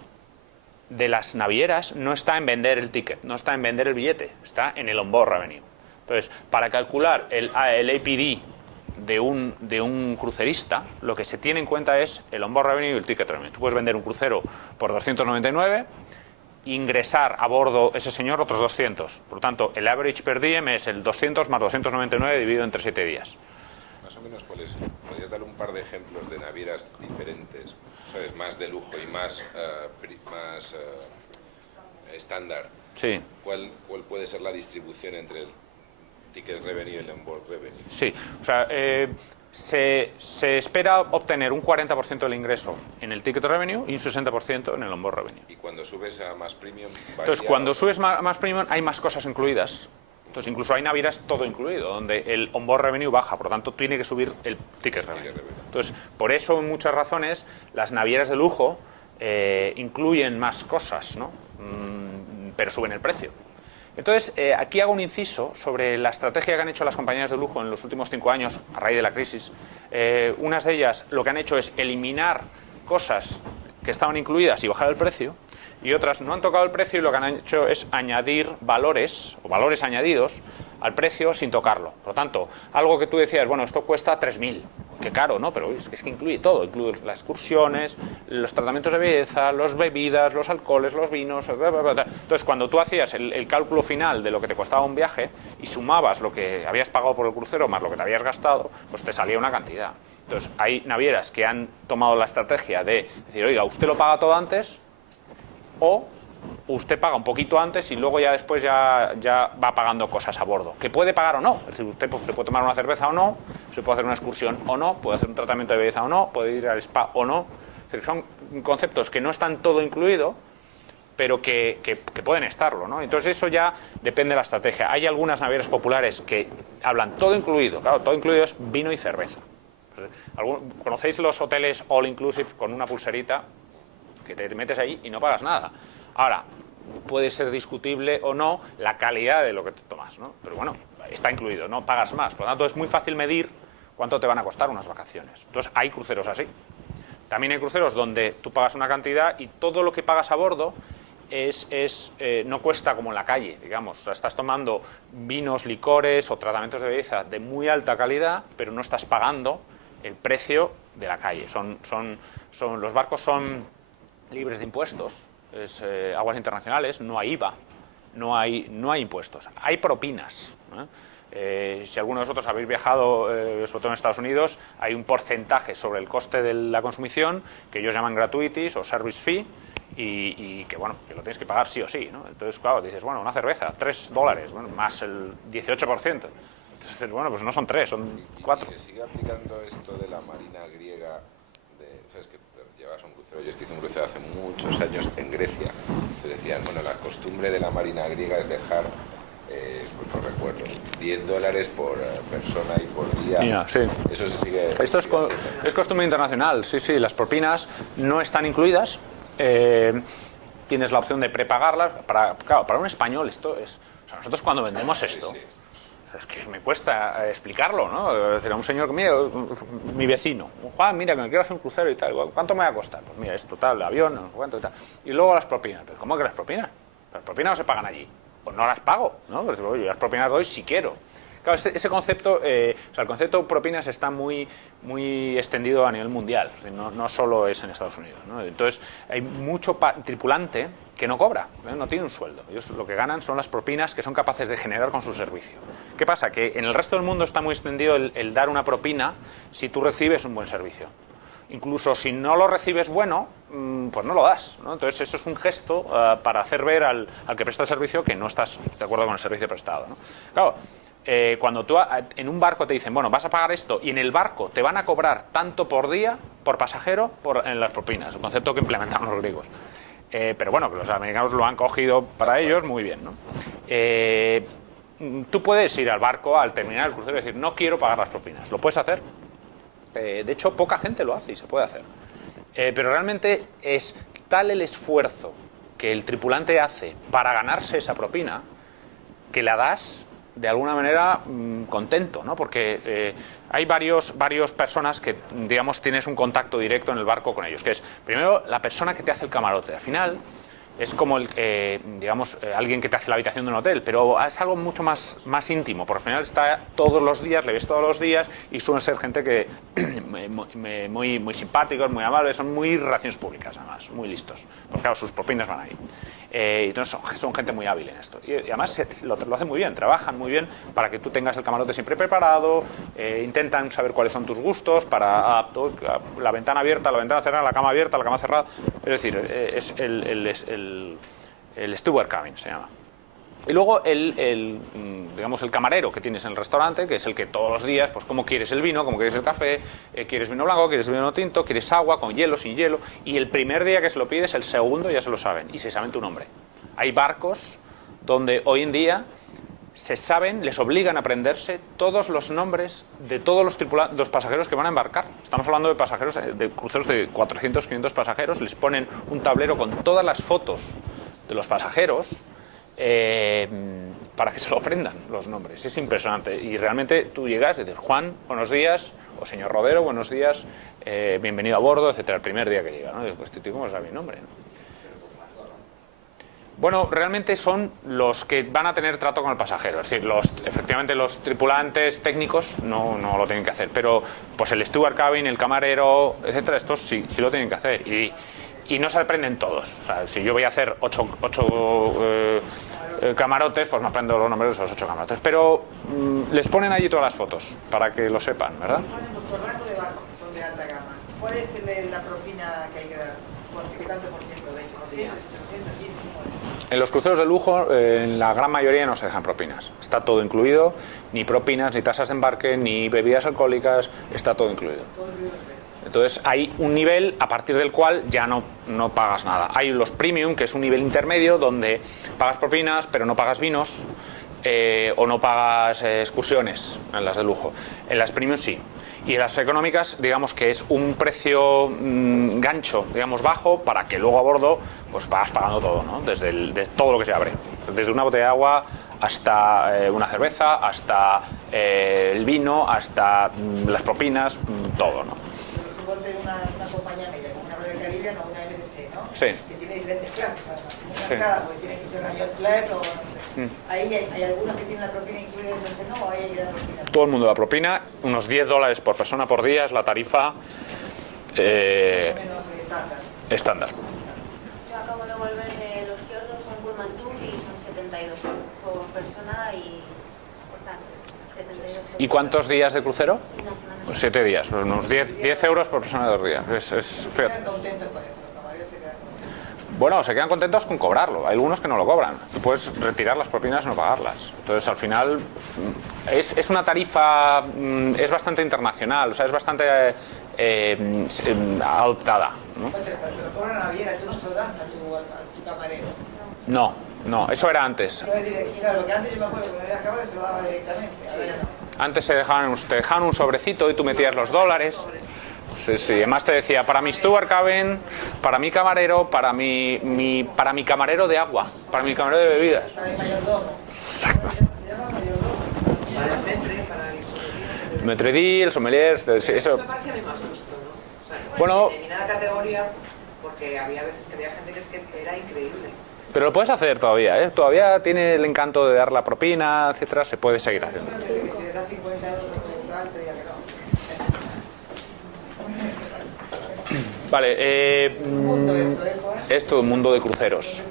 de las navieras no está en vender el ticket, no está en vender el billete, está en el onboard revenue. Entonces, para calcular el APD de un crucerista, lo que se tiene en cuenta es el onboard revenue y el ticket revenue. Tú puedes vender un crucero por 299, ingresar a bordo ese señor otros 200. Por lo tanto, el average per diem es el 200 más 299 dividido entre 7 días. Más o menos, ¿cuál es? ¿Podrías dar un par de ejemplos de navieras diferentes, ¿sabes? Más de lujo y más estándar? Sí. ¿Cuál puede ser la distribución entre el ticket revenue y el onboard revenue? Sí, o sea, se espera obtener un 40% del ingreso en el ticket revenue y un 60% en el onboard revenue. Y cuando subes a más premium, entonces, cuando subes más premium hay más cosas incluidas. Entonces, incluso hay navieras todo incluido, donde el onboard revenue baja, por lo tanto, tiene que subir el ticket revenue. Entonces, por eso, en muchas razones, las navieras de lujo incluyen más cosas, ¿no? Pero suben el precio. Entonces, aquí hago un inciso sobre la estrategia que han hecho las compañías de lujo en los últimos 5 años, a raíz de la crisis. Unas de ellas lo que han hecho es eliminar cosas que estaban incluidas y bajar el precio, y otras no han tocado el precio y lo que han hecho es añadir valores, o valores añadidos, al precio sin tocarlo. Por lo tanto, algo que tú decías, bueno, esto cuesta 3.000, qué caro, ¿no? Pero es que incluye todo, incluye las excursiones, los tratamientos de belleza, las bebidas, los alcoholes, los vinos, bla, bla, bla. Entonces, cuando tú hacías el cálculo final de lo que te costaba un viaje y sumabas lo que habías pagado por el crucero más lo que te habías gastado, pues te salía una cantidad. Entonces, hay navieras que han tomado la estrategia de decir, oiga, usted lo paga todo antes, o usted paga un poquito antes y luego ya después ya va pagando cosas a bordo. Que puede pagar o no. Es decir, usted se puede tomar una cerveza o no, se puede hacer una excursión o no, puede hacer un tratamiento de belleza o no, puede ir al spa o no. Es decir, son conceptos que no están todo incluido, pero que pueden estarlo, ¿no? Entonces eso ya depende de la estrategia. Hay algunas navieras populares que hablan todo incluido. Claro, todo incluido es vino y cerveza. ¿Conocéis los hoteles all inclusive con una pulserita que te metes ahí y no pagas nada? Ahora, puede ser discutible o no la calidad de lo que te tomas, ¿no? Pero bueno, está incluido, no pagas más. Por lo tanto, es muy fácil medir cuánto te van a costar unas vacaciones. Entonces, hay cruceros así. También hay cruceros donde tú pagas una cantidad y todo lo que pagas a bordo no cuesta como en la calle, digamos. O sea, estás tomando vinos, licores o tratamientos de belleza de muy alta calidad, pero no estás pagando el precio de la calle. Los barcos son libres de impuestos. Es aguas internacionales, no hay IVA, no hay impuestos, hay propinas, ¿no? Si alguno de vosotros habéis viajado, sobre todo en Estados Unidos, hay un porcentaje sobre el coste de la consumición que ellos llaman gratuities o service fee y que bueno, que lo tienes que pagar sí o sí, ¿no? Entonces, claro, dices, bueno, una cerveza, $3, bueno, más el 18%. Entonces, bueno, pues no son 3, son 4. ¿Y se sigue aplicando esto de la marina griega? ¿Sabes que llevas un crucero? Yo hice un crucero hace muchos años en Grecia. Te decían, bueno, la costumbre de la marina griega es dejar, pues no recuerdo, $10 por persona y por día. Mira, sí. Eso se sigue. Esto es costumbre internacional, sí, sí. Las propinas no están incluidas. Tienes la opción de prepagarlas. Claro, para un español esto es. O sea, nosotros cuando vendemos esto. Sí, sí. Es que me cuesta explicarlo, ¿no? Es decir, a un señor que, mira, mi vecino, Juan, mira, que me quiero hacer un crucero y tal, ¿cuánto me va a costar? Pues mira, es total, el avión, no sé cuánto y tal. Y luego las propinas, ¿pero cómo que las propinas? Las propinas no se pagan allí. Pues no las pago, ¿no? Pues yo las propinas doy si quiero. Claro, ese concepto, o sea, el concepto de propinas está muy extendido a nivel mundial, no solo es en Estados Unidos, ¿no? Entonces, hay mucho tripulante que no cobra, no tiene un sueldo. Ellos lo que ganan son las propinas que son capaces de generar con su servicio. ¿Qué pasa? Que en el resto del mundo está muy extendido el dar una propina si tú recibes un buen servicio. Incluso si no lo recibes bueno, pues no lo das, ¿no? Entonces eso es un gesto para hacer ver al que presta el servicio que no estás de acuerdo con el servicio prestado, ¿no? Claro, cuando tú en un barco te dicen, bueno, vas a pagar esto, y en el barco te van a cobrar tanto por día, por pasajero, en las propinas, un concepto que implementaron los griegos. Pero bueno, que los americanos lo han cogido para ellos muy bien, ¿no? Tú puedes ir al barco, al terminar el crucero, y decir, no quiero pagar las propinas. ¿Lo puedes hacer? De hecho, poca gente lo hace y se puede hacer. Pero realmente es tal el esfuerzo que el tripulante hace para ganarse esa propina que la das de alguna manera contento, ¿no? Porque hay varias personas que, digamos, tienes un contacto directo en el barco con ellos, que es, primero, la persona que te hace el camarote. Al final es como alguien que te hace la habitación de un hotel, pero es algo mucho más íntimo, porque al final está todos los días, le ves todos los días, y suelen ser gente que muy simpáticos, muy amables, son muy relaciones públicas, además, muy listos, porque claro, sus propinas van ahí. Entonces son gente muy hábil en esto, y además lo hacen muy bien, trabajan muy bien para que tú tengas el camarote siempre preparado, intentan saber cuáles son tus gustos, para la ventana abierta, la ventana cerrada, la cama abierta, la cama cerrada, es decir, es el steward cabin se llama. Y luego digamos, el camarero que tienes en el restaurante, que es el que todos los días, pues cómo quieres el vino, cómo quieres el café, quieres vino blanco, quieres vino tinto, quieres agua, con hielo, sin hielo, y el primer día que se lo pides, el segundo ya se lo saben, y se saben tu nombre. Hay barcos donde hoy en día les obligan a aprenderse todos los nombres de todos los pasajeros que van a embarcar. Estamos hablando de pasajeros, de cruceros de 400, 500 pasajeros, les ponen un tablero con todas las fotos de los pasajeros, para que se lo aprendan los nombres. Es impresionante, y realmente tú llegas y dices, Juan, buenos días, o señor Rodero, buenos días, bienvenido a bordo, etcétera, el primer día que llega, ¿no? Y digo, pues tío, ¿cómo sabe mi nombre, no? Bueno, realmente son los que van a tener trato con el pasajero, es decir, efectivamente los tripulantes técnicos no lo tienen que hacer, pero pues el steward cabin, el camarero, etcétera, estos sí lo tienen que hacer, y no se aprenden todos. O sea, si yo voy a hacer 8 camarotes, pues me aprendo los nombres de esos 8 camarotes. Pero les ponen allí todas las fotos, para que lo sepan, ¿verdad? Por rango de barcos que son de alta gama, ¿cuál es la propina que hay que dar? ¿Qué tanto por ciento? ¿20%? ¿100%? En los cruceros de lujo, en la gran mayoría no se dejan propinas. Está todo incluido, ni propinas, ni tasas de embarque, ni bebidas alcohólicas, está todo incluido. Entonces hay un nivel a partir del cual ya no pagas nada. Hay los premium, que es un nivel intermedio donde pagas propinas pero no pagas vinos, o no pagas excursiones en las de lujo. En las premium sí. Y en las económicas, digamos que es un precio gancho, digamos, bajo, para que luego a bordo pues vas pagando todo, ¿no? Desde todo lo que se abre. Desde una botella de agua hasta una cerveza, hasta el vino, hasta las propinas, todo, ¿no? Suponte una compañía media, como una Royal Caribbean o una MSC, ¿no? Sí. Que tiene diferentes clases, además. Una Sí. cada, porque tiene que ser una Yacht Club o no sé. Ahí hay algunos que tienen la propina incluida y otros que no, o ahí hay que dar propina. Todo el mundo da propina, unos $10 por persona por día es la tarifa Más o menos estándar. estándar. Yo acabo de volver de los fiordos con Pullman Tour y son 72 por persona y están 72 euros. ¿Y cuántos días de crucero? Una semana. 7 días, pues unos 10 euros por persona de 2 días. Es feo. Quedan contentos con eso, los camareros se quedan contentos. Bueno, se quedan contentos con cobrarlo. Hay algunos que no lo cobran. Tú puedes retirar las propinas y no pagarlas. Entonces, al final, es una tarifa, es bastante internacional, o sea, es bastante adoptada, ¿no? Te lo cobran a la Naviera, tú no se lo das a tu camarero. No, eso era antes. No es directo, claro, que antes yo me acuerdo que cuando acababa se lo daba directamente, ahora ya no. Antes te dejaban un sobrecito y tú metías los dólares. Sí. Además te decía, para mi steward cabin, para mi camarero, para mi camarero de agua, para mi camarero de bebidas. Para el mayordomo. Exacto. Se llama mayordomo. Para el metre, para el sommelier. Metredí, el sommelier, sí, eso. Eso me parece a mí más justo, ¿no? O sea, Bueno. en determinada categoría, porque había veces que había gente que era increíble. Pero lo puedes hacer todavía, ¿eh? Todavía tiene el encanto de dar la propina, etcétera, se puede seguir haciendo. Si le da 50 euros por total, te diga que no. Vale, Un mundo esto, ¿eh, Juan? es todo un mundo de cruceros.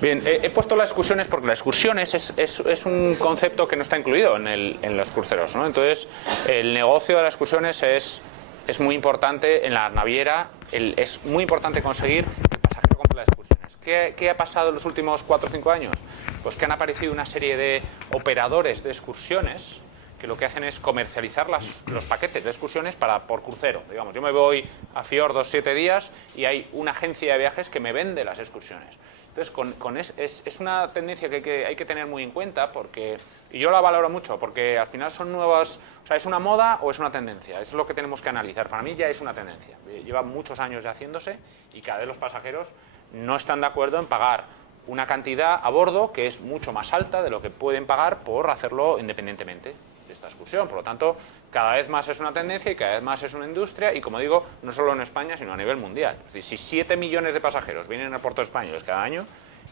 Bien, he puesto las excursiones porque las excursiones es un concepto que no está incluido en los cruceros, ¿no? Entonces, el negocio de las excursiones es es muy importante en la naviera, es muy importante conseguir que el pasajero compre las excursiones. ¿Qué ha pasado en los últimos 4 o 5 años? Pues que han aparecido una serie de operadores de excursiones que lo que hacen es comercializar los paquetes de excursiones por crucero. Digamos, yo me voy a Fiordos 7 días y hay una agencia de viajes que me vende las excursiones. Entonces, es una tendencia que hay que tener muy en cuenta, porque, y yo la valoro mucho, porque al final son nuevas, o sea, ¿es una moda o es una tendencia? Eso es lo que tenemos que analizar. Para mí ya es una tendencia. Lleva muchos años ya haciéndose y cada vez los pasajeros no están de acuerdo en pagar una cantidad a bordo que es mucho más alta de lo que pueden pagar por hacerlo independientemente de esta excursión. Por lo tanto, cada vez más es una tendencia y cada vez más es una industria, y como digo, no solo en España, sino a nivel mundial. Es decir, si 7 millones de pasajeros vienen a puertos españoles cada año,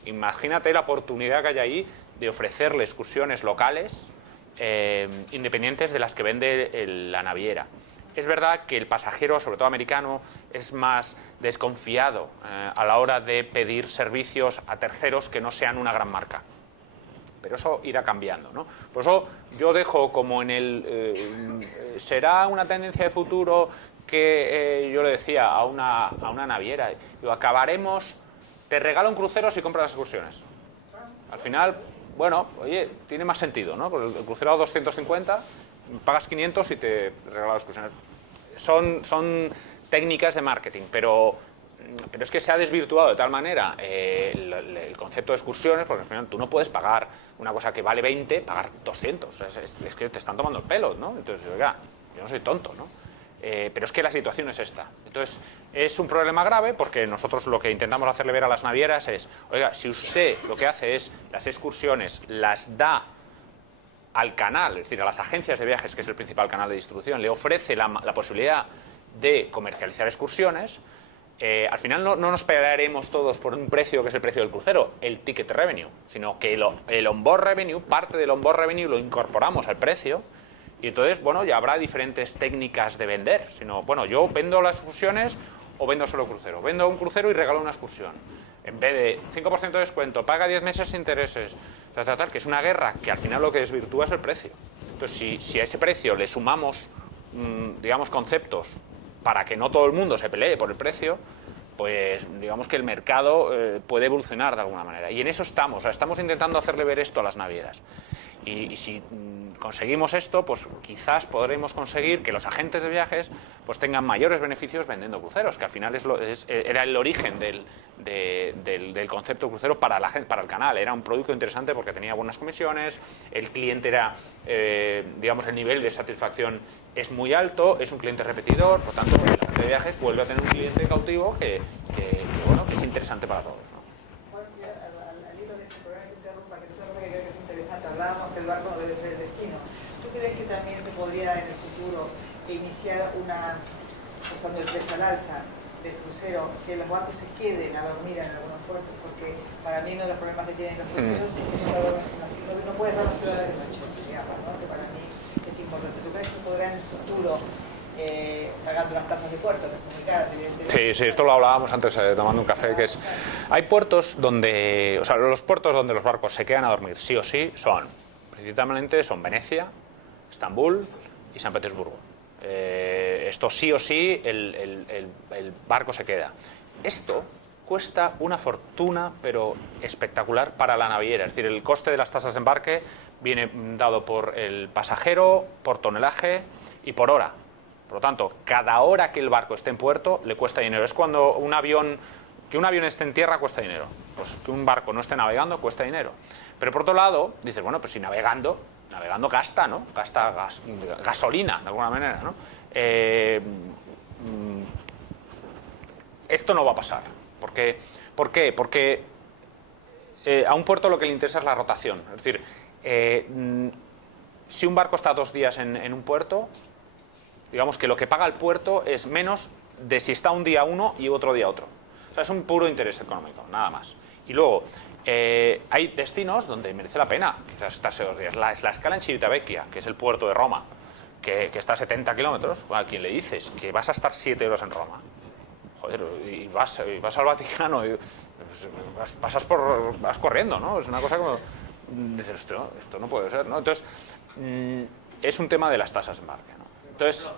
imagínate la oportunidad que hay ahí de ofrecerle excursiones locales independientes de las que vende la naviera. Es verdad que el pasajero, sobre todo americano, es más desconfiado a la hora de pedir servicios a terceros que no sean una gran marca. Pero eso irá cambiando, ¿no? Por eso yo dejo como en el... ¿será una tendencia de futuro que yo le decía a una naviera? Digo, acabaremos... Te regalo un crucero si compras las excursiones. Al final, bueno, oye, tiene más sentido, ¿no? Porque el crucero a 250, pagas 500 y te regalo las excursiones. Son técnicas de marketing, pero es que se ha desvirtuado de tal manera el concepto de excursiones, porque al final tú no puedes pagar una cosa que vale 20, pagar 200. Es que te están tomando el pelo, ¿no? Entonces, oiga, yo no soy tonto, ¿no? Pero es que la situación es esta. Entonces, es un problema grave, porque nosotros lo que intentamos hacerle ver a las navieras es, oiga, si usted lo que hace es las excursiones las da al canal, es decir, a las agencias de viajes, que es el principal canal de distribución, le ofrece la posibilidad de comercializar excursiones, al final no nos pelearemos todos por un precio que es el precio del crucero, el ticket revenue, sino que el onboard revenue, parte del onboard revenue lo incorporamos al precio, y entonces, bueno, ya habrá diferentes técnicas de vender, sino, bueno, yo vendo las excursiones o vendo solo crucero, vendo un crucero y regalo una excursión, en vez de 5% de descuento, paga 10 meses sin intereses, tal, que es una guerra que al final lo que desvirtúa es el precio. Entonces, si a ese precio le sumamos, digamos, conceptos para que no todo el mundo se pelee por el precio, pues digamos que el mercado puede evolucionar de alguna manera. Y en eso estamos, o sea, estamos intentando hacerle ver esto a las navieras. Y si conseguimos esto, pues quizás podremos conseguir que los agentes de viajes pues tengan mayores beneficios vendiendo cruceros, que al final era el origen del concepto crucero para el canal. Era un producto interesante porque tenía buenas comisiones, el cliente era, digamos, el nivel de satisfacción es muy alto, es un cliente repetidor, por tanto, el agente de viajes vuelve a tener un cliente cautivo que es interesante para todos, ¿no? Bueno, al hilo de este programa que interrumpa, que es una cosa que creo que es interesante, hablábamos que el barco no debe ser el destino. ¿Tú crees que también se podría en el futuro iniciar apostando el precio al alza del crucero, que los barcos se queden a dormir en algunos puertos? Porque para mí uno de los problemas que tienen los cruceros es que no puedes dar las ciudades de noche, digamos, ¿no? Que para mí es importante. ¿Tú crees que podrá en el futuro, pagando las tasas de puerto, que son muy caras, evidentemente? Sí, esto lo hablábamos antes tomando un café, que es... Hay puertos donde... O sea, los puertos donde los barcos se quedan a dormir, sí o sí, principalmente son Venecia, Estambul y San Petersburgo. Esto sí o sí, el barco se queda. Esto cuesta una fortuna, pero espectacular para la naviera. Es decir, el coste de las tasas de embarque viene dado por el pasajero, por tonelaje y por hora. Por lo tanto, cada hora que el barco esté en puerto le cuesta dinero. Es cuando que un avión esté en tierra cuesta dinero. Pues que un barco no esté navegando cuesta dinero. Pero por otro lado, dices, bueno, pues si navegando gasta, ¿no? Gasta gasolina, de alguna manera, ¿no? Esto no va a pasar. ¿Por qué? Porque a un puerto lo que le interesa es la rotación. Es decir, si un barco está 2 días en un puerto, digamos que lo que paga el puerto es menos de si está un día uno y otro día otro. O sea, es un puro interés económico, nada más. Y luego, hay destinos donde merece la pena quizás estarse 2 días. La escala en Civitavecchia, que es el puerto de Roma, que está a 70 kilómetros, ¿a quién le dices que vas a estar 7 horas en Roma? Joder, y vas al Vaticano y vas corriendo, ¿no? Es una cosa como... Dices, esto no puede ser, ¿no? Entonces, es un tema de las tasas de embarque, ¿no? Entonces,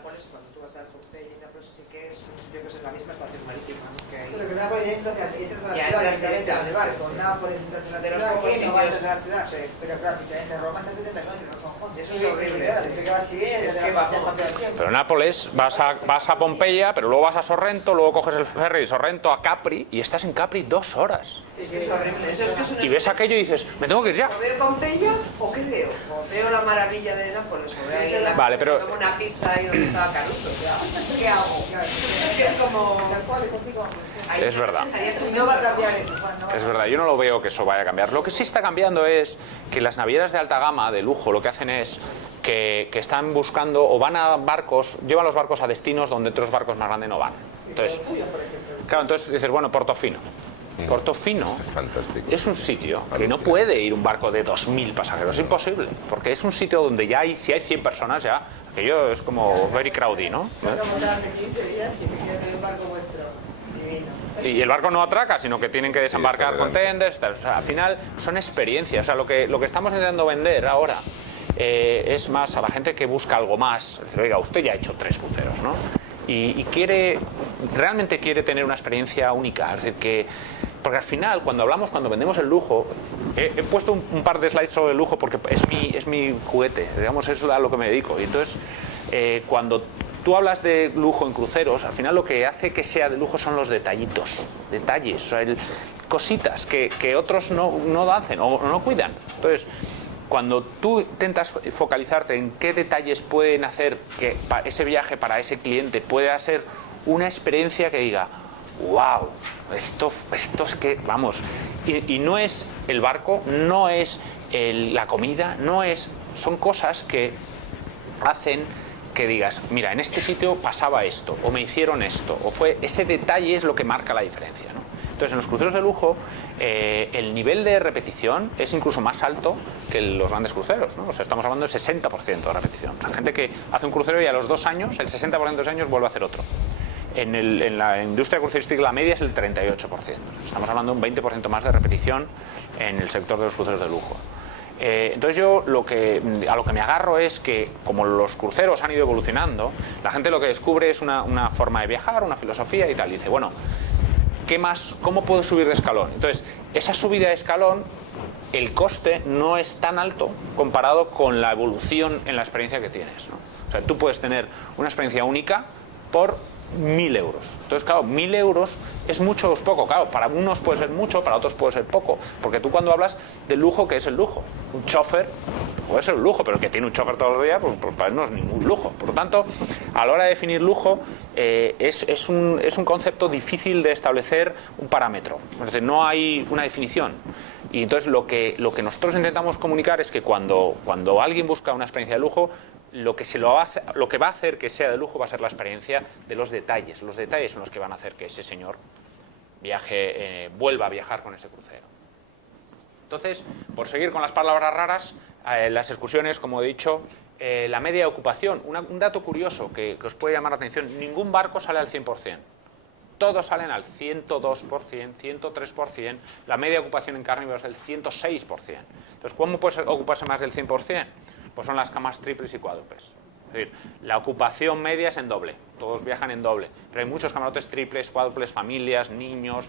Nápoles, cuando tú vas a Pompeya y Nápoles, sí que es un sitio que es en la misma estación marítima, ¿no? Que hay... Pero que Nápoles entra a la Ya ciudad entras directamente en el barco. sí. Nápoles entra a la De los ciudad, pocos que no va a sitios- entrar a la ciudad. Sí. Pero claro, si te entra a Roma está 70 kilómetros, no son Juan. Eso es horrible, sí. Que vas siguiendo, Es te que vas vamos. todo el tiempo. Pero en Nápoles vas a Pompeya, pero luego vas a Sorrento, luego coges el ferry de Sorrento a Capri y estás en Capri 2 horas. Es que es horrible. Eso es que es una Y ves aquello y dices, me tengo que ir ya. ¿O veo Pompeya o qué veo? ¿O veo la maravilla de Nápoles? ¿O veo ahí en la Vale, pero- como una pizza ahí donde estaba Caruso? O sea, ¿qué hago? Claro, Es como... tal cual, es así como funciona. ahí Es verdad. estaría Y estupendo. no va a cambiar eso, Juan, no va a Es verdad, yo no lo veo que eso vaya a cambiar. Lo que sí está cambiando es que las navieras de alta gama, de lujo, lo que hacen es que están buscando o van a barcos, llevan los barcos a destinos donde otros barcos más grandes no van. Entonces, claro, entonces dices, bueno, Portofino. Portofino Es fantástico. es un sitio que no puede ir un barco de 2.000 pasajeros, es imposible, porque es un sitio donde ya hay, si hay 100 personas ya, aquello es como very crowded, ¿no? Vamos a estar hace 15 días y efectivamente hay un barco vuestro divino. Y el barco no atraca, sino que tienen que desembarcar está con tenders, tal. O sea, al final son experiencias. O sea, lo que estamos intentando vender ahora es más a la gente que busca algo más. Es decir, oiga, usted ya ha hecho 3 cruceros, ¿no? Y realmente quiere tener una experiencia única. Es decir, porque al final, cuando vendemos el lujo, he puesto un par de slides sobre el lujo porque es mi juguete, digamos, es a lo que me dedico. Y entonces, cuando tú hablas de lujo en cruceros, al final lo que hace que sea de lujo son los detallitos, detalles, o sea, cositas que otros no hacen o no cuidan. Entonces, cuando tú intentas focalizarte en qué detalles pueden hacer que ese viaje para ese cliente pueda ser una experiencia que diga, wow, esto es que, vamos, y no es el barco, no es la comida, son cosas que hacen que digas, mira, en este sitio pasaba esto, o me hicieron esto, o fue ese detalle es lo que marca la diferencia, ¿no? Entonces, en los cruceros de lujo, el nivel de repetición es incluso más alto que los grandes cruceros, ¿no? O sea, estamos hablando del 60% de repetición. O sea, gente que hace un crucero y a los 2 años, el 60% de los años vuelve a hacer otro. En la industria crucerística la media es el 38%. Estamos hablando de un 20% más de repetición en el sector de los cruceros de lujo. Entonces yo a lo que me agarro es que como los cruceros han ido evolucionando, la gente lo que descubre es una forma de viajar, una filosofía y tal. Y dice, bueno, ¿qué más? ¿Cómo puedo subir de escalón? Entonces, esa subida de escalón, el coste no es tan alto comparado con la evolución en la experiencia que tienes, ¿no? O sea, tú puedes tener una experiencia única por 1.000 euros. Entonces, claro, 1.000 euros es mucho o es poco. Claro, para unos puede ser mucho, para otros puede ser poco. Porque tú cuando hablas del lujo, ¿qué es el lujo? Un chofer puede ser un lujo, pero el que tiene un chofer todos los días, pues para él no es ningún lujo. Por lo tanto, a la hora de definir lujo, es un concepto difícil de establecer un parámetro. Es decir, no hay una definición. Y entonces lo que nosotros intentamos comunicar es que cuando alguien busca una experiencia de lujo, lo que va a hacer que sea de lujo va a ser la experiencia de los detalles. Los detalles son los que van a hacer que ese señor vuelva a viajar con ese crucero. Entonces, por seguir con las palabras raras, las excursiones, como he dicho, la media de ocupación. Un dato curioso que os puede llamar la atención, ningún barco sale al 100%. Todos salen al 102%, 103%. La media de ocupación en Carnival es del 106%. Entonces, ¿cómo puede ocuparse más del 100%? Pues son las camas triples y cuádruples. Es decir, la ocupación media es en doble. Todos viajan en doble. Pero hay muchos camarotes triples, cuádruples, familias, niños,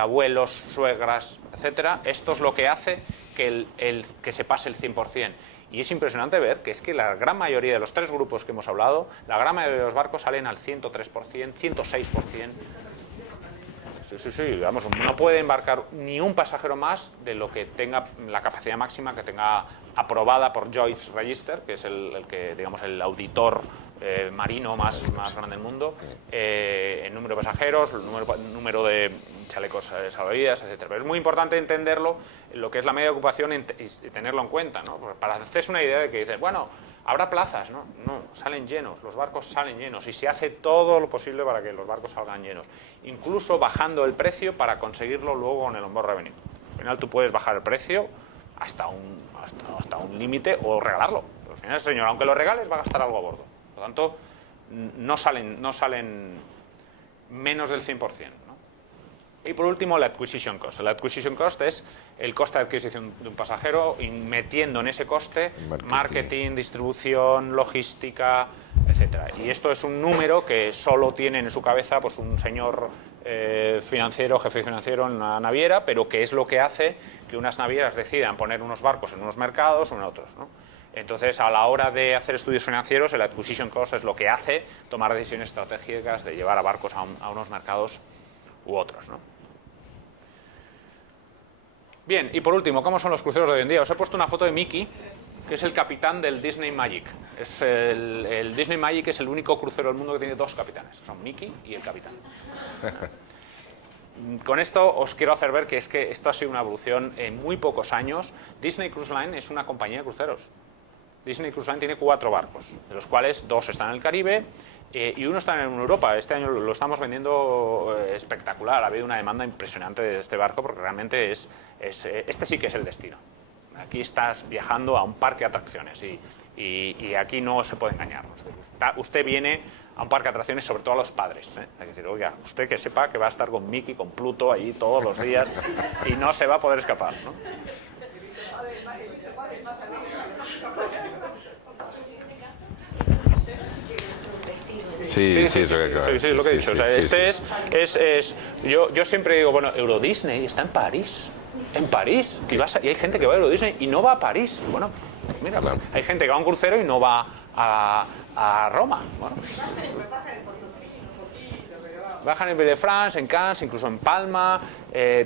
abuelos, suegras, etcétera. Esto es lo que hace que se pase el 100%. Y es impresionante ver que es que la gran mayoría de los 3 grupos que hemos hablado, la gran mayoría de los barcos salen al 103%, 106%. Sí, vamos, no puede embarcar ni un pasajero más de lo que tenga la capacidad máxima que tenga aprobada por Lloyd's Register, que es el auditor marino más grande del mundo, el número de pasajeros, el número de chalecos salvavidas, etcétera. Pero es muy importante entenderlo, lo que es la media de ocupación y tenerlo en cuenta, ¿no? Para hacerse una idea de que dices, bueno, habrá plazas, ¿no? No, salen llenos, los barcos salen llenos y se hace todo lo posible para que los barcos salgan llenos, incluso bajando el precio para conseguirlo luego con el onboard revenue. Al final tú puedes bajar el precio hasta un límite o regalarlo. Pero al final, señor, aunque lo regales, va a gastar algo a bordo. Por lo tanto, no salen menos del 100%, ¿no? Y por último, la acquisition cost. La acquisition cost es el coste de adquisición de un pasajero y metiendo en ese coste marketing, distribución, logística, etcétera. Y esto es un número que solo tiene en su cabeza pues, un señor financiero, jefe financiero en una naviera, pero que es lo que hace que unas navieras decidan poner unos barcos en unos mercados o en otros, ¿no? Entonces, a la hora de hacer estudios financieros, el acquisition cost es lo que hace tomar decisiones estratégicas de llevar a barcos a unos mercados u otros, ¿no? Bien, y por último, ¿cómo son los cruceros de hoy en día? Os he puesto una foto de Mickey, que es el capitán del Disney Magic. El Disney Magic es el único crucero del mundo que tiene dos capitanes. Son Mickey y el capitán. Con esto os quiero hacer ver que esto ha sido una evolución en muy pocos años. Disney Cruise Line es una compañía de cruceros. Disney Cruise Line tiene 4 barcos, de los cuales 2 están en el Caribe y 1 está en Europa. Este año lo estamos vendiendo espectacular. Ha habido una demanda impresionante de este barco porque realmente este sí que es el destino. Aquí estás viajando a un parque de atracciones y aquí no se puede engañar. Usted viene a un parque de atracciones, sobre todo a los padres, ¿eh? Hay que decir, oiga, usted que sepa que va a estar con Mickey, con Pluto, allí todos los días y no se va a poder escapar, ¿no? Sí, es lo que sí, lo que he dicho. Yo siempre digo, bueno, Euro Disney está en París. En París. Y hay gente que va a Euro Disney y no va a París. Bueno, pues mira, claro. Hay gente que va a un crucero y no va a Roma. Bueno. Bajan en Villefranche, en Cannes, incluso en Palma,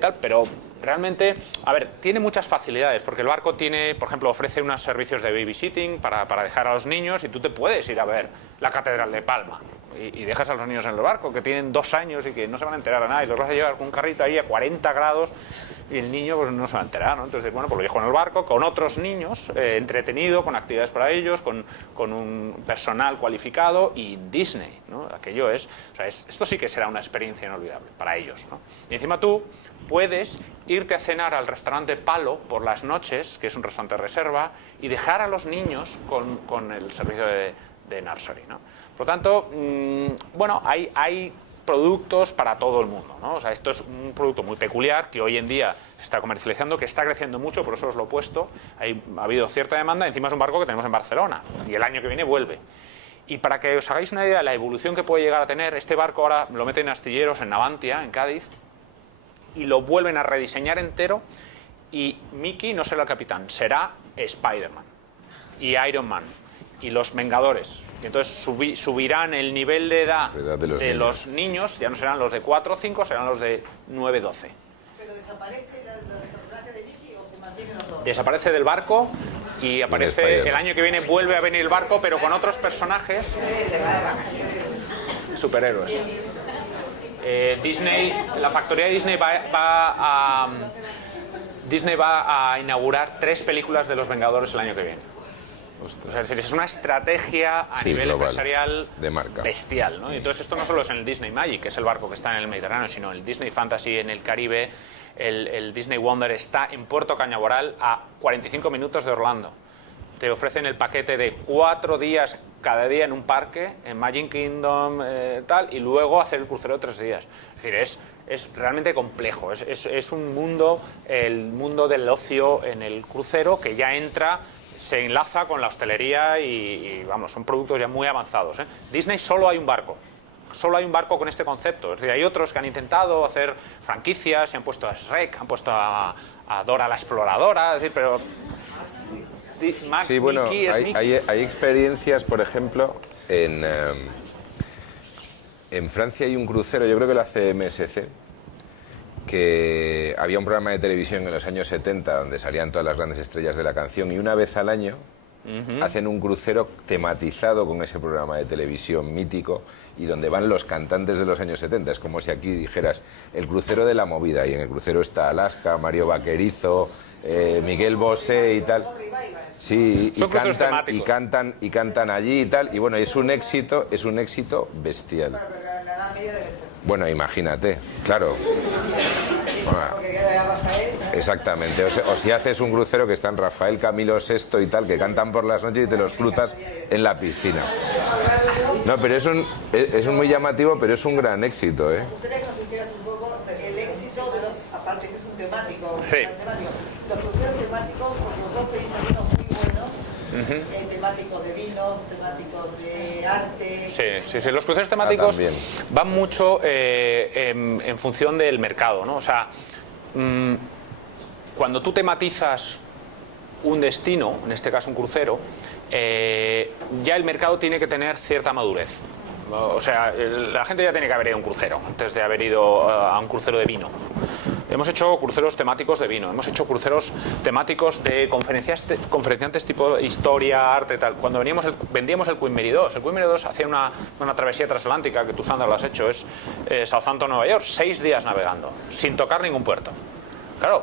tal, pero realmente, a ver, tiene muchas facilidades, porque el barco tiene, por ejemplo, ofrece unos servicios de babysitting para dejar a los niños y tú te puedes ir a ver la Catedral de Palma y dejas a los niños en el barco, que tienen 2 años y que no se van a enterar de nada, y los vas a llevar con un carrito ahí a 40 grados y el niño pues no se va a enterar, ¿no? Entonces, bueno, pues lo dejo en el barco con otros niños, entretenido, con actividades para ellos, con un personal cualificado y Disney, ¿no? Aquello es, o sea, esto sí que será una experiencia inolvidable para ellos, ¿no? Y encima tú puedes irte a cenar al restaurante Palo por las noches, que es un restaurante de reserva, y dejar a los niños con el servicio de nursery, ¿no? Por lo tanto, bueno, hay productos para todo el mundo, ¿no? O sea, esto es un producto muy peculiar que hoy en día se está comercializando, que está creciendo mucho, por eso os lo he puesto. Ha habido cierta demanda, encima es un barco que tenemos en Barcelona y el año que viene vuelve. Y para que os hagáis una idea de la evolución que puede llegar a tener, este barco ahora lo meten en astilleros en Navantia, en Cádiz, y lo vuelven a rediseñar entero y Mickey no será el capitán, será Spider-Man y Iron Man y los Vengadores. Y entonces subirán el nivel de edad de los niños, ya no serán los de 4 o 5, serán los de 9 12. ¿Pero desaparece el personaje de Mickey o se mantienen los dos? Desaparece del barco y aparece el año que viene, vuelve a venir el barco, pero con otros personajes superhéroes. Disney, la factoría de Disney va a inaugurar 3 películas de los Vengadores el año que viene. O sea, es decir, es una estrategia a nivel global, empresarial de marca bestial, ¿no? Y entonces esto no solo es en el Disney Magic, que es el barco que está en el Mediterráneo, sino en el Disney Fantasy en el Caribe, el Disney Wonder está en Puerto Cañaveral a 45 minutos de Orlando. Te ofrecen el paquete de 4 días cada día en un parque, en Magic Kingdom, tal, y luego hacer el crucero de 3 días. Es decir, es realmente complejo. Es un mundo, el mundo del ocio en el crucero que ya se enlaza con la hostelería y vamos, son productos ya muy avanzados, ¿eh? Disney solo hay un barco. Solo hay un barco con este concepto. Es decir, hay otros que han intentado hacer franquicias, se han puesto a Shrek, han puesto a Dora la Exploradora, es decir, pero... Sí, bueno, hay experiencias, por ejemplo, en Francia hay un crucero, yo creo que lo hace MSC, que había un programa de televisión en los años 70 donde salían todas las grandes estrellas de la canción y una vez al año hacen un crucero tematizado con ese programa de televisión mítico y donde van los cantantes de los años 70. Es como si aquí dijeras el crucero de la movida y en el crucero está Alaska, Mario Vaquerizo, Miguel Bosé y tal. Sí, y cantan allí y tal. Y bueno, es un éxito bestial. Bueno, imagínate, claro. Exactamente, o si haces un crucero que están Rafael, Camilo VI y tal, que cantan por las noches y te los cruzas en la piscina. No, pero es un muy llamativo, pero es un gran éxito, ¿eh? Ustedes nos hicieras un poco el éxito de los, aparte que es un temático, sí. Los cruceros temáticos, porque nosotros tenéis algunos muy buenos, temáticos de vino, temáticos de arte. Sí. Los cruceros temáticos también. van mucho en función del mercado, ¿no? O sea, cuando tú tematizas un destino, en este caso un crucero, ya el mercado tiene que tener cierta madurez. O sea, la gente ya tiene que haber ido a un crucero antes de haber ido a un crucero de vino. Hemos hecho cruceros temáticos de vino, hemos hecho cruceros temáticos de conferenciantes tipo historia, arte, tal. Cuando vendíamos el Queen Mary 2, el Queen Mary 2 hacía una travesía transatlántica, que tú, Sandra, lo has hecho, es Southampton, Nueva York, 6 días navegando, sin tocar ningún puerto. Claro,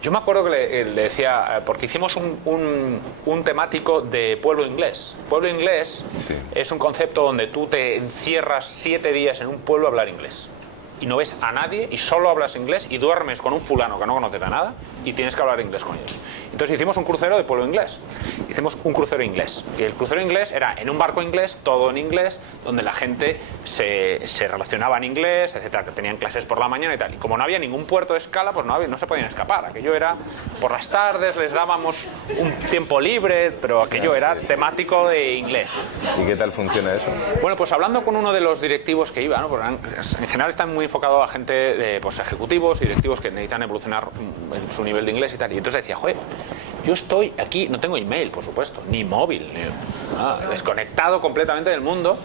yo me acuerdo que le decía, porque hicimos un temático de pueblo inglés. Pueblo inglés es un concepto donde tú te encierras 7 días en un pueblo a hablar inglés. Y no ves a nadie y solo hablas inglés y duermes con un fulano que no conoce nada y tienes que hablar inglés con ellos. Entonces hicimos un crucero de pueblo inglés. Hicimos un crucero inglés. Y el crucero inglés era en un barco inglés, todo en inglés, donde la gente se relacionaba en inglés, etcétera, que tenían clases por la mañana y tal. Y como no había ningún puerto de escala, pues no se podían escapar. Aquello era por las tardes, les dábamos un tiempo libre, pero aquello era temático de inglés. ¿Y qué tal funciona eso? Bueno, pues hablando con uno de los directivos que iba, ¿no? Porque en general están muy enfocados a gente de ejecutivos y directivos que necesitan evolucionar en su nivel de inglés y tal. Y entonces decía, joder, yo estoy aquí, no tengo email, por supuesto, ni móvil, desconectado completamente del mundo.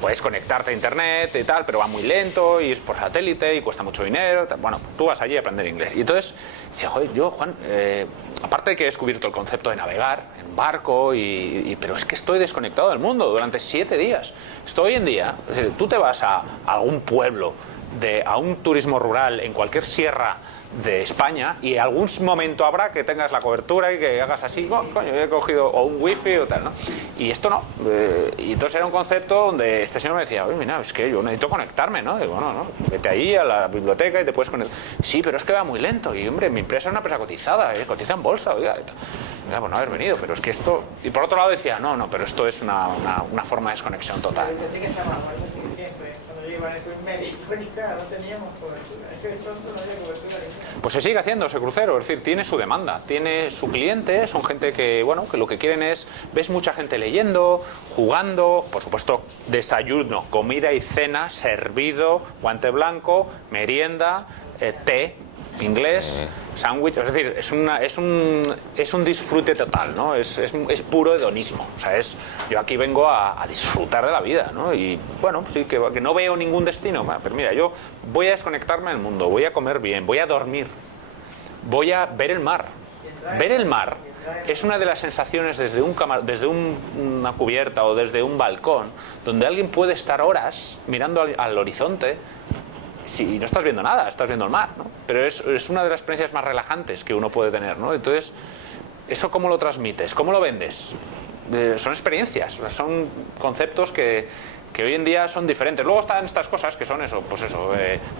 Puedes conectarte a internet y tal, pero va muy lento y es por satélite y cuesta mucho dinero. Bueno, tú vas allí a aprender inglés. Y entonces decía, joder, yo, Juan, aparte de que he descubierto el concepto de navegar en barco, pero es que estoy desconectado del mundo durante 7 días. Esto hoy en día, es decir, tú te vas a algún pueblo, a un turismo rural en cualquier sierra de España y en algún momento habrá que tengas la cobertura y que hagas así, oh, coño, he cogido o un wifi o tal, ¿no? Y esto no. Y entonces era un concepto donde este señor me decía, oye, mira, es que yo necesito conectarme, ¿no? Digo, no, vete ahí a la biblioteca y te puedes conectar. Sí, pero es que va muy lento y, hombre, mi empresa es una empresa cotizada, cotiza en bolsa, oiga. Mira, pues no haber venido, pero es que esto... Y por otro lado decía, no, pero esto es una forma de desconexión total. La biblioteca estaba mal, siempre, cuando yo iba en el primer médico, porque claro, no teníamos cobertura. Es que de pronto no había cobertura. Pues se sigue haciendo ese crucero, es decir, tiene su demanda, tiene su cliente, son gente que, bueno, que lo que quieren es, ves mucha gente leyendo, jugando, por supuesto, desayuno, comida y cena, servido, guante blanco, merienda, té, inglés, sándwich, es decir, es un disfrute total, ¿no? Es puro hedonismo, o sea, yo aquí vengo a disfrutar de la vida, ¿no? Y bueno, sí, que no veo ningún destino, pero mira, yo voy a desconectarme del mundo, voy a comer bien, voy a dormir, voy a ver el mar. Ver el mar es una de las sensaciones desde una cubierta o desde un balcón, donde alguien puede estar horas mirando al horizonte. Si no estás viendo nada, estás viendo el mar, ¿no? Pero es una de las experiencias más relajantes que uno puede tener, ¿no? Entonces, ¿eso cómo lo transmites? ¿Cómo lo vendes? Son experiencias, son conceptos que hoy en día son diferentes. Luego están estas cosas que son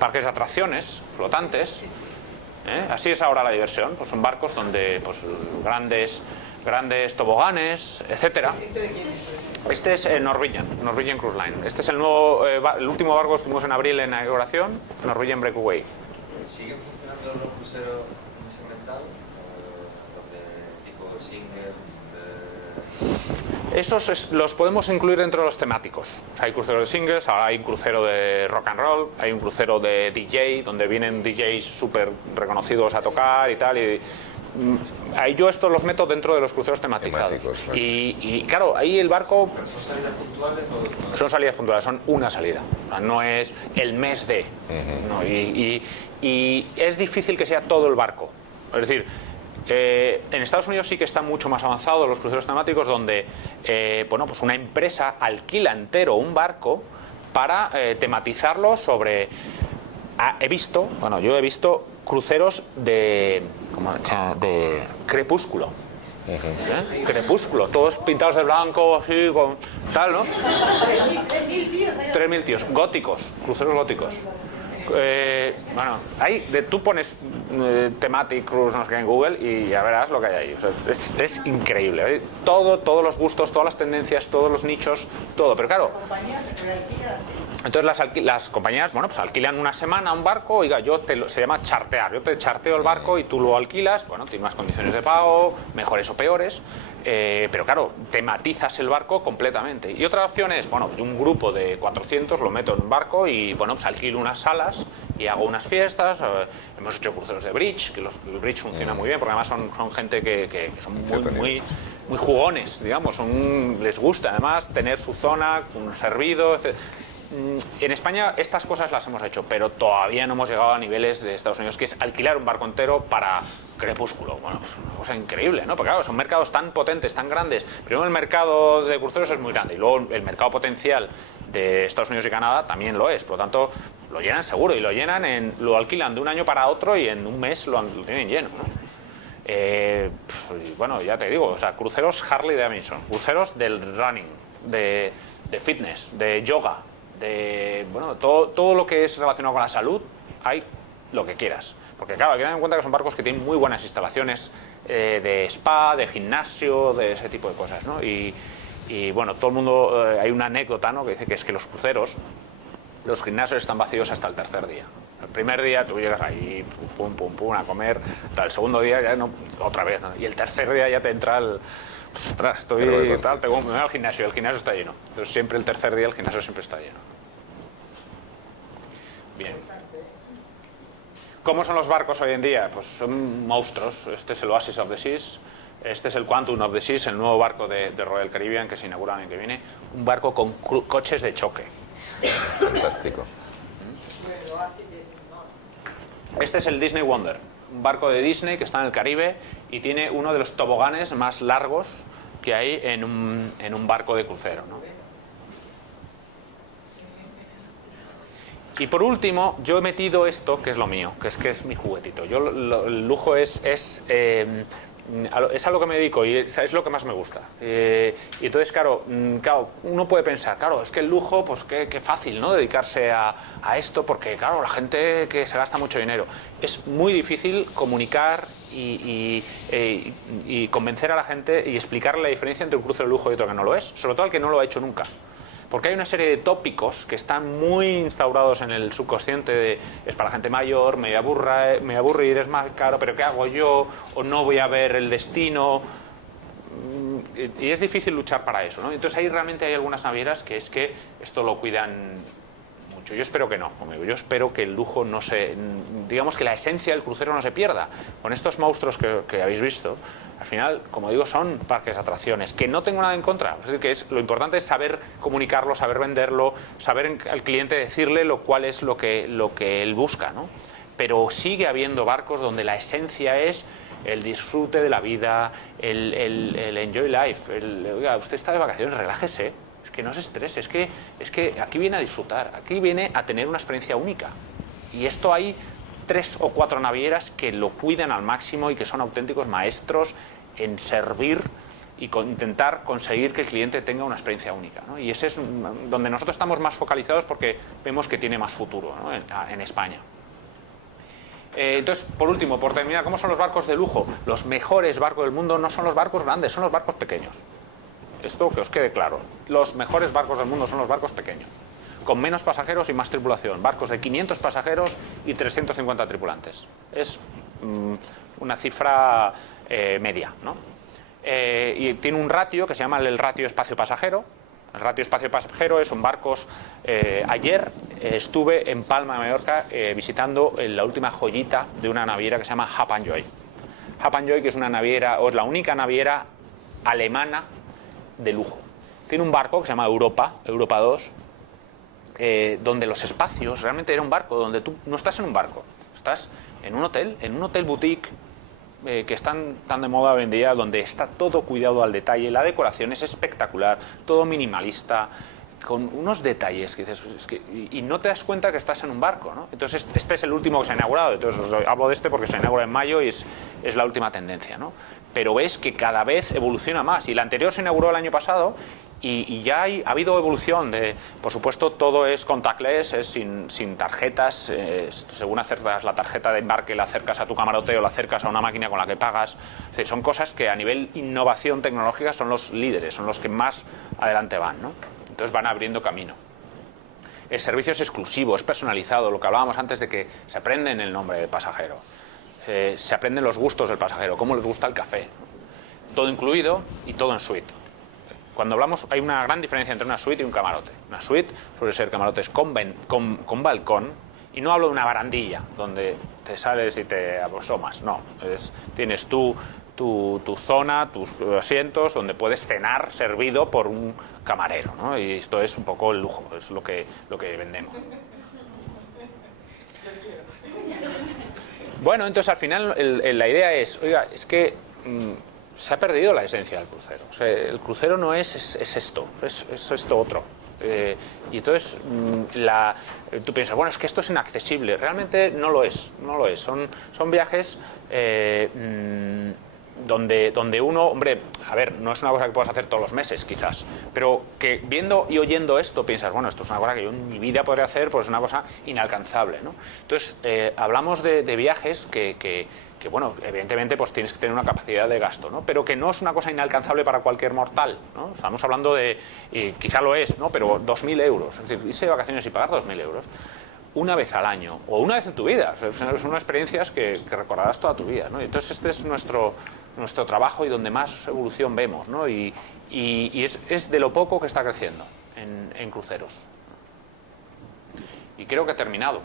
parques de atracciones, flotantes. Así es ahora la diversión, pues son barcos donde pues grandes toboganes, etcétera. Este es Norwegian Cruise Line. Este es el último barco que estuvimos en abril en la inauguración, Norwegian Breakaway. ¿Siguen funcionando los cruceros segmentados? Tipo singles? Esos los podemos incluir dentro de los temáticos. O sea, hay cruceros de singles, ahora hay un crucero de rock and roll, hay un crucero de DJ, donde vienen DJs súper reconocidos a tocar y tal. Yo estos los meto dentro de los cruceros tematizados. Temáticos, y claro, ahí el barco... ¿Pero son salidas puntuales o...? Son salidas puntuales, son una salida. No es el mes de... No, y es difícil que sea todo el barco. Es decir, en Estados Unidos sí que está mucho más avanzado los cruceros temáticos, donde pues una empresa alquila entero un barco para tematizarlo sobre... yo he visto cruceros de crepúsculo. Crepúsculo, todos pintados de blanco, así, con tal, ¿no? 3.000 tíos, góticos, cruceros góticos. Tú pones Thematic Cruise, no sé qué, en Google y ya verás lo que hay ahí. O sea, es increíble, ¿eh? Todos los gustos, todas las tendencias, todos los nichos, todo. Pero claro, Entonces las compañías, bueno, pues alquilan una semana un barco, oiga, se llama chartear, yo te charteo el barco y tú lo alquilas, bueno, tiene unas condiciones de pago, mejores o peores, pero claro, tematizas el barco completamente. Y otra opción es, bueno, pues un grupo de 400 lo meto en un barco y, bueno, pues alquilo unas salas y hago unas fiestas, hemos hecho cruceros de bridge, que el bridge funciona muy bien, porque además son gente que son muy jugones, digamos, les gusta además tener su zona, un servido, etc. En España estas cosas las hemos hecho, pero todavía no hemos llegado a niveles de Estados Unidos, que es alquilar un barco entero para Crepúsculo. Bueno, pues una cosa increíble, ¿no? Porque claro, son mercados tan potentes, tan grandes. Primero el mercado de cruceros es muy grande y luego el mercado potencial de Estados Unidos y Canadá también lo es. Por lo tanto, lo llenan seguro y lo alquilan de un año para otro y en un mes lo tienen lleno, ¿no? Bueno, ya te digo, o sea, cruceros Harley Davidson, cruceros del running, de fitness, de yoga, bueno, todo lo que es relacionado con la salud, hay lo que quieras. Porque claro, hay que tener en cuenta que son barcos que tienen muy buenas instalaciones de spa, de gimnasio, de ese tipo de cosas, ¿no? Y bueno, todo el mundo, hay una anécdota, ¿no?, que dice que es que los cruceros, los gimnasios están vacíos hasta el tercer día. El primer día tú llegas ahí, pum, pum, pum, a comer, el segundo día ya no, otra vez, ¿no? Y el tercer día ya te entra el... Ostras, estoy tal, me voy al gimnasio, el gimnasio está lleno. Entonces siempre el tercer día el gimnasio siempre está lleno. Bien. ¿Cómo son los barcos hoy en día? Pues son monstruos. Este es el Oasis of the Seas, este es el Quantum of the Seas, el nuevo barco de Royal Caribbean que se inaugura el año que viene. Un barco con coches de choque. Fantástico. Este es el Disney Wonder, un barco de Disney que está en el Caribe y tiene uno de los toboganes más largos que hay en un barco de crucero, ¿no? Y por último, yo he metido esto, que es lo mío, que es mi juguetito. El lujo es a lo que me dedico y es lo que más me gusta. Y entonces, claro, uno puede pensar, claro, es que el lujo, pues qué fácil, ¿no?, dedicarse a esto, porque, claro, la gente que se gasta mucho dinero. Es muy difícil comunicar y convencer a la gente y explicarle la diferencia entre un crucero de lujo y otro que no lo es, sobre todo al que no lo ha hecho nunca. Porque hay una serie de tópicos que están muy instaurados en el subconsciente es para gente mayor, me voy a aburrir, es más caro, pero ¿qué hago yo? O no voy a ver el destino. Y es difícil luchar para eso, ¿no? Entonces ahí realmente hay algunas navieras que es que esto lo cuidan mucho. Yo espero que no, yo espero que el lujo no se... Digamos que la esencia del crucero no se pierda. Con estos monstruos que habéis visto, al final, como digo, son parques de atracciones, que no tengo nada en contra. Es decir, que lo importante es saber comunicarlo, saber venderlo, saber al cliente decirle cuál es lo que él busca, ¿no? Pero sigue habiendo barcos donde la esencia es el disfrute de la vida, el enjoy life. Oiga, usted está de vacaciones, relájese, es que no se estrese, es que aquí viene a disfrutar, aquí viene a tener una experiencia única. Y esto hay 3 o 4 navieras que lo cuidan al máximo y que son auténticos maestros en servir y intentar conseguir que el cliente tenga una experiencia única, ¿no? Y ese es donde nosotros estamos más focalizados porque vemos que tiene más futuro, ¿no?, en España. Entonces, por último, por terminar, ¿cómo son los barcos de lujo? Los mejores barcos del mundo no son los barcos grandes, son los barcos pequeños. Esto que os quede claro. Los mejores barcos del mundo son los barcos pequeños, con menos pasajeros y más tripulación. Barcos de 500 pasajeros y 350 tripulantes. Es una cifra media, ¿no? Y tiene un ratio que se llama el ratio espacio-pasajero. El ratio espacio-pasajero son barcos... ayer estuve en Palma de Mallorca visitando la última joyita de una naviera que se llama Hap & Joy. Hap & Joy, que es una naviera, o es la única naviera alemana de lujo. Tiene un barco que se llama Europa 2, donde los espacios, realmente era un barco, donde tú no estás en un barco, estás en un hotel boutique, que están tan de moda hoy en día, donde está todo cuidado al detalle, la decoración es espectacular, todo minimalista, con unos detalles que dices, y no te das cuenta que estás en un barco, ¿no? Entonces este es el último que se ha inaugurado, entonces os hablo de este porque se inaugura en mayo y es la última tendencia, ¿no? Pero ves que cada vez evoluciona más, y la anterior se inauguró el año pasado y ya ha habido evolución por supuesto, todo es contactless, es sin tarjetas, según acercas la tarjeta de embarque, la acercas a tu camarote o la acercas a una máquina con la que pagas. Es decir, son cosas que a nivel innovación tecnológica son los líderes, son los que más adelante van, ¿no? Entonces van abriendo camino. el servicio es exclusivo, es personalizado, lo que hablábamos antes de que se aprende en el nombre del pasajero, se aprenden los gustos del pasajero, cómo les gusta el café, todo incluido y todo en suite. Cuando hablamos, hay una gran diferencia entre una suite y un camarote. Una suite suele ser camarotes con balcón, y no hablo de una barandilla donde te sales y te asomas, no, tienes tu zona, tus asientos donde puedes cenar servido por un camarero, ¿no? Y esto es un poco el lujo, es lo que vendemos. Bueno, entonces al final la idea es, oiga, es que se ha perdido la esencia del crucero. O sea, el crucero no es esto, es esto otro. Y entonces tú piensas, bueno, es que esto es inaccesible. Realmente no lo es. Son viajes donde uno, hombre, a ver, no es una cosa que puedas hacer todos los meses quizás, pero que viendo y oyendo esto piensas, bueno, esto es una cosa que yo en mi vida podría hacer, pues es una cosa inalcanzable, ¿no? Entonces, hablamos de viajes que bueno, evidentemente pues tienes que tener una capacidad de gasto, ¿no? Pero que no es una cosa inalcanzable para cualquier mortal, ¿no? Estamos hablando de, y quizá lo es, ¿no? Pero 2.000 euros, es decir, irse de vacaciones y pagar 2.000 euros una vez al año, o una vez en tu vida, son unas experiencias que recordarás toda tu vida, ¿no? Y entonces este es nuestro trabajo y donde más evolución vemos, ¿no? Y es de lo poco que está creciendo en cruceros. Y creo que he terminado.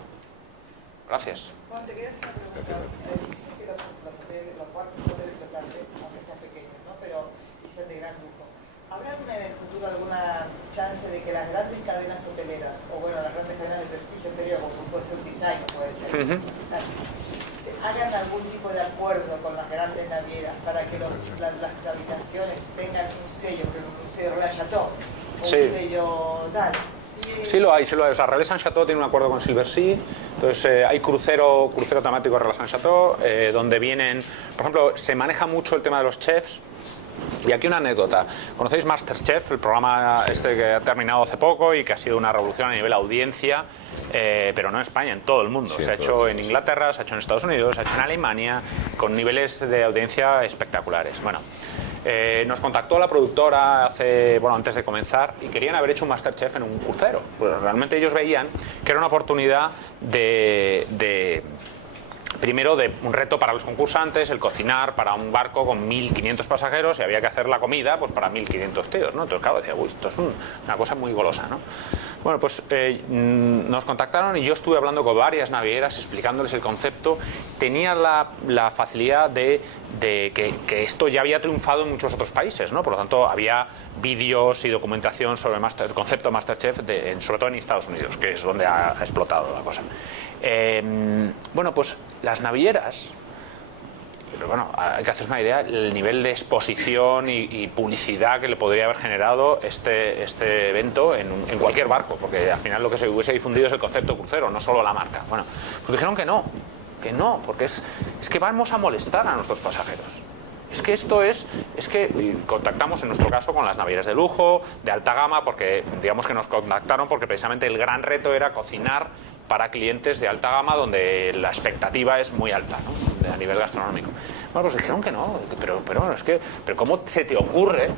Gracias. Juan, te quería hacer una pregunta. Es que los cuartos hoteles flotantes, aunque sean pequeños, ¿no? Pero y sean de gran lujo. ¿Habrá en el futuro alguna chance de que las grandes cadenas hoteleras, o bueno, las grandes cadenas de prestigio hotelero, como puede ser un design, puede ser, hagan algún tipo de acuerdo con las grandes navieras para que las habitaciones tengan un sello, un sello Royal Chateau, o un sello tal? Sí lo hay. O sea, Relais Saint Chateau tiene un acuerdo con Silversea. Entonces hay crucero temático Relais Saint Chateau, donde vienen, por ejemplo, se maneja mucho el tema de los chefs. Y aquí una anécdota. ¿Conocéis MasterChef? El programa que ha terminado hace poco y que ha sido una revolución a nivel audiencia, pero no en España, en todo el mundo. Sí, se ha hecho en Inglaterra, se ha hecho en Estados Unidos, se ha hecho en Alemania, con niveles de audiencia espectaculares. Bueno, nos contactó la productora antes de comenzar y querían haber hecho un MasterChef en un crucero. Pues realmente ellos veían que era una oportunidad primero de un reto para los concursantes, el cocinar para un barco con 1.500 pasajeros y había que hacer la comida pues para 1.500 tíos, ¿no? Entonces claro, decía, uy, esto es una cosa muy golosa, ¿no? Bueno, pues nos contactaron y yo estuve hablando con varias navieras explicándoles el concepto. Tenía la facilidad de que esto ya había triunfado en muchos otros países, ¿no? Por lo tanto, había vídeos y documentación sobre el concepto MasterChef, sobre todo en Estados Unidos, que es donde ha explotado la cosa. Bueno, pues las navieras, pero bueno, hay que hacerse una idea el nivel de exposición y publicidad que le podría haber generado este evento en cualquier barco, porque al final lo que se hubiese difundido es el concepto crucero, no solo la marca. Bueno, pues dijeron que no, porque es que vamos a molestar a nuestros pasajeros. Es que contactamos en nuestro caso con las navieras de lujo, de alta gama, porque digamos que nos contactaron porque precisamente el gran reto era cocinar para clientes de alta gama donde la expectativa es muy alta, ¿no? A nivel gastronómico. Bueno, pues dijeron que no, pero ¿cómo se te ocurre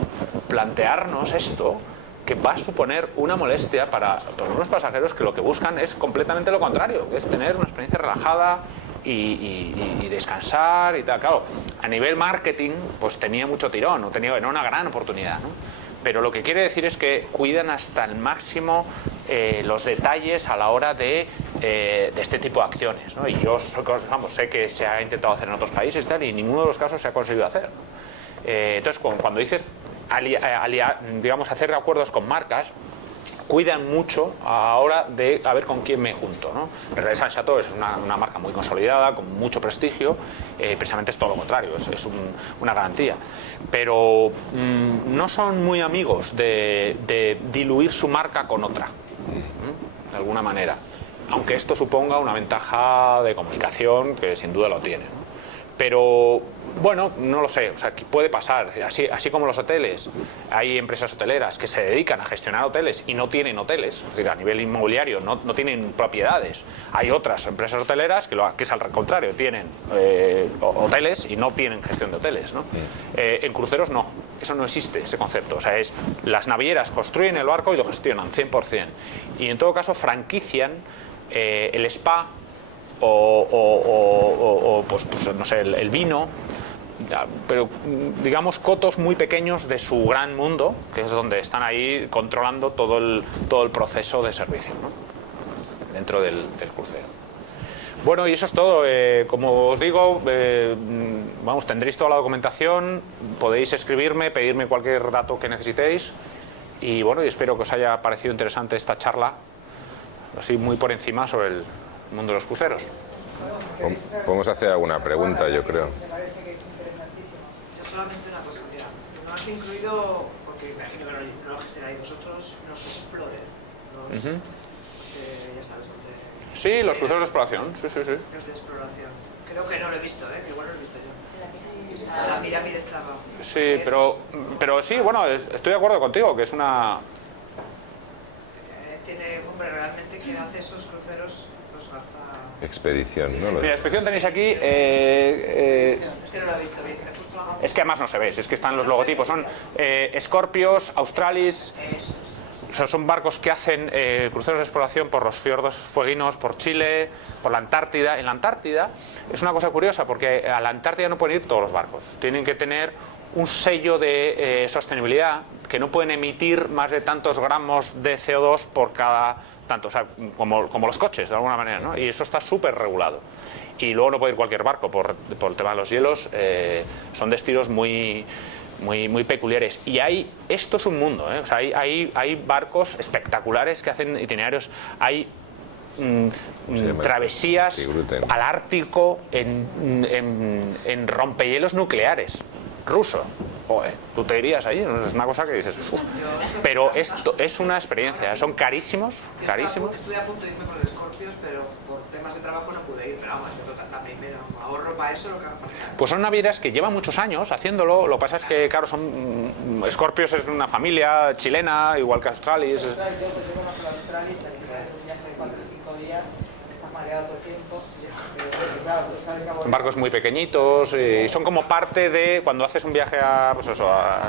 plantearnos esto que va a suponer una molestia para unos pasajeros que lo que buscan es completamente lo contrario, que es tener una experiencia relajada y descansar y tal? Claro, a nivel marketing pues tenía mucho tirón, era una gran oportunidad, ¿no? Pero lo que quiere decir es que cuidan hasta el máximo los detalles a la hora de este tipo de acciones, ¿no? Y yo sé que se ha intentado hacer en otros países y tal, y en ninguno de los casos se ha conseguido hacer. Entonces, cuando dices digamos, hacer acuerdos con marcas, cuidan mucho a la hora de a ver con quién me junto, ¿no? Relais Saint Chateau es una marca muy consolidada, con mucho prestigio, precisamente es todo lo contrario, es una garantía. Pero no son muy amigos de diluir su marca con otra, de alguna manera. Aunque esto suponga una ventaja de comunicación que sin duda lo tiene, ¿no? Pero bueno, no lo sé, o sea, puede pasar. Así como los hoteles, hay empresas hoteleras que se dedican a gestionar hoteles y no tienen hoteles, es decir, a nivel inmobiliario no tienen propiedades. Hay otras empresas hoteleras que es al contrario, tienen hoteles y no tienen gestión de hoteles, ¿no? En cruceros no, eso no existe, ese concepto. O sea, las navieras construyen el barco y lo gestionan 100%. Y en todo caso franquician el spa o pues no sé, el vino, pero digamos cotos muy pequeños de su gran mundo, que es donde están ahí controlando todo el proceso de servicio, ¿no? Dentro del crucero. Bueno, y eso es todo. Como os digo, vamos, tendréis toda la documentación, podéis escribirme, pedirme cualquier dato que necesitéis, y bueno, y espero que os haya parecido interesante esta charla, así muy por encima sobre el mundo de los cruceros. Podemos hacer alguna pregunta, yo creo. Me parece que es interesantísimo. Yo solamente una cosa, mira, no has incluido, porque imagino que no lo gestionáis vosotros, los Explorer, los que ya sabes dónde. Sí, los cruceros de exploración, sí. Los de exploración. Creo que no lo he visto, que igual no lo he visto yo. La pirámide estaba. Sí, pero sí, bueno, estoy de acuerdo contigo, que es una... Tiene, hombre, realmente quien hace esos cruceros los gasta. Expedición, ¿no? Mira, la expedición tenéis aquí... Es que no lo he visto bien, me he puesto la... Es que además no se ve, es que están los logotipos, son Scorpios, Australis, son barcos que hacen cruceros de exploración por los fiordos fueguinos, por Chile, por la Antártida. En la Antártida es una cosa curiosa porque a la Antártida no pueden ir todos los barcos, tienen que tener un sello de sostenibilidad, que no pueden emitir más de tantos gramos de CO2 por cada tanto, o sea, como los coches de alguna manera, ¿no? Y eso está súper regulado. Y luego no puede ir cualquier barco por el tema de los hielos, son destinos muy peculiares. Y esto es un mundo, ¿eh? O sea, hay barcos espectaculares que hacen itinerarios, hay travesías al Ártico en rompehielos nucleares ruso. Joder, tú te irías allí, es una cosa que dices, uf. Pero esto es una experiencia, son carísimos. Estuve a punto de irme con los Scorpios, pero por temas de trabajo no pude ir, pero vamos, yo la primera, ahorro para eso lo que haga falta. Pues son navieras que llevan muchos años haciéndolo, lo que pasa es que, claro, Scorpios es una familia chilena, igual que Australis. Yo conozco a Australis, al final es un viaje de 4 o 5 días, estás mareado todo el tiempo, claro, tú sabes que Son barcos muy pequeñitos y son como parte de cuando haces un viaje a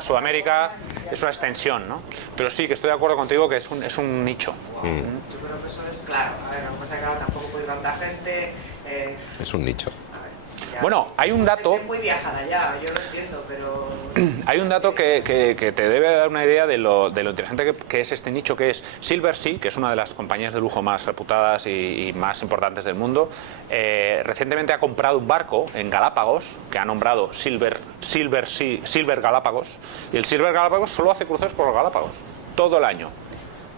Sudamérica, es una extensión, ¿no? Pero sí que estoy de acuerdo contigo que es un nicho. Yo creo que eso es claro. A ver, no pasa que ahora tampoco puede ir tanta gente. Es un nicho. Bueno, hay un dato... Es muy viajada ya, yo lo entiendo, pero... Hay un dato que te debe dar una idea de lo interesante que es este nicho, que es Silversea, que es una de las compañías de lujo más reputadas y más importantes del mundo. Recientemente ha comprado un barco en Galápagos, que ha nombrado Silver Galápagos, y el Silver Galápagos solo hace cruceros por los Galápagos, todo el año,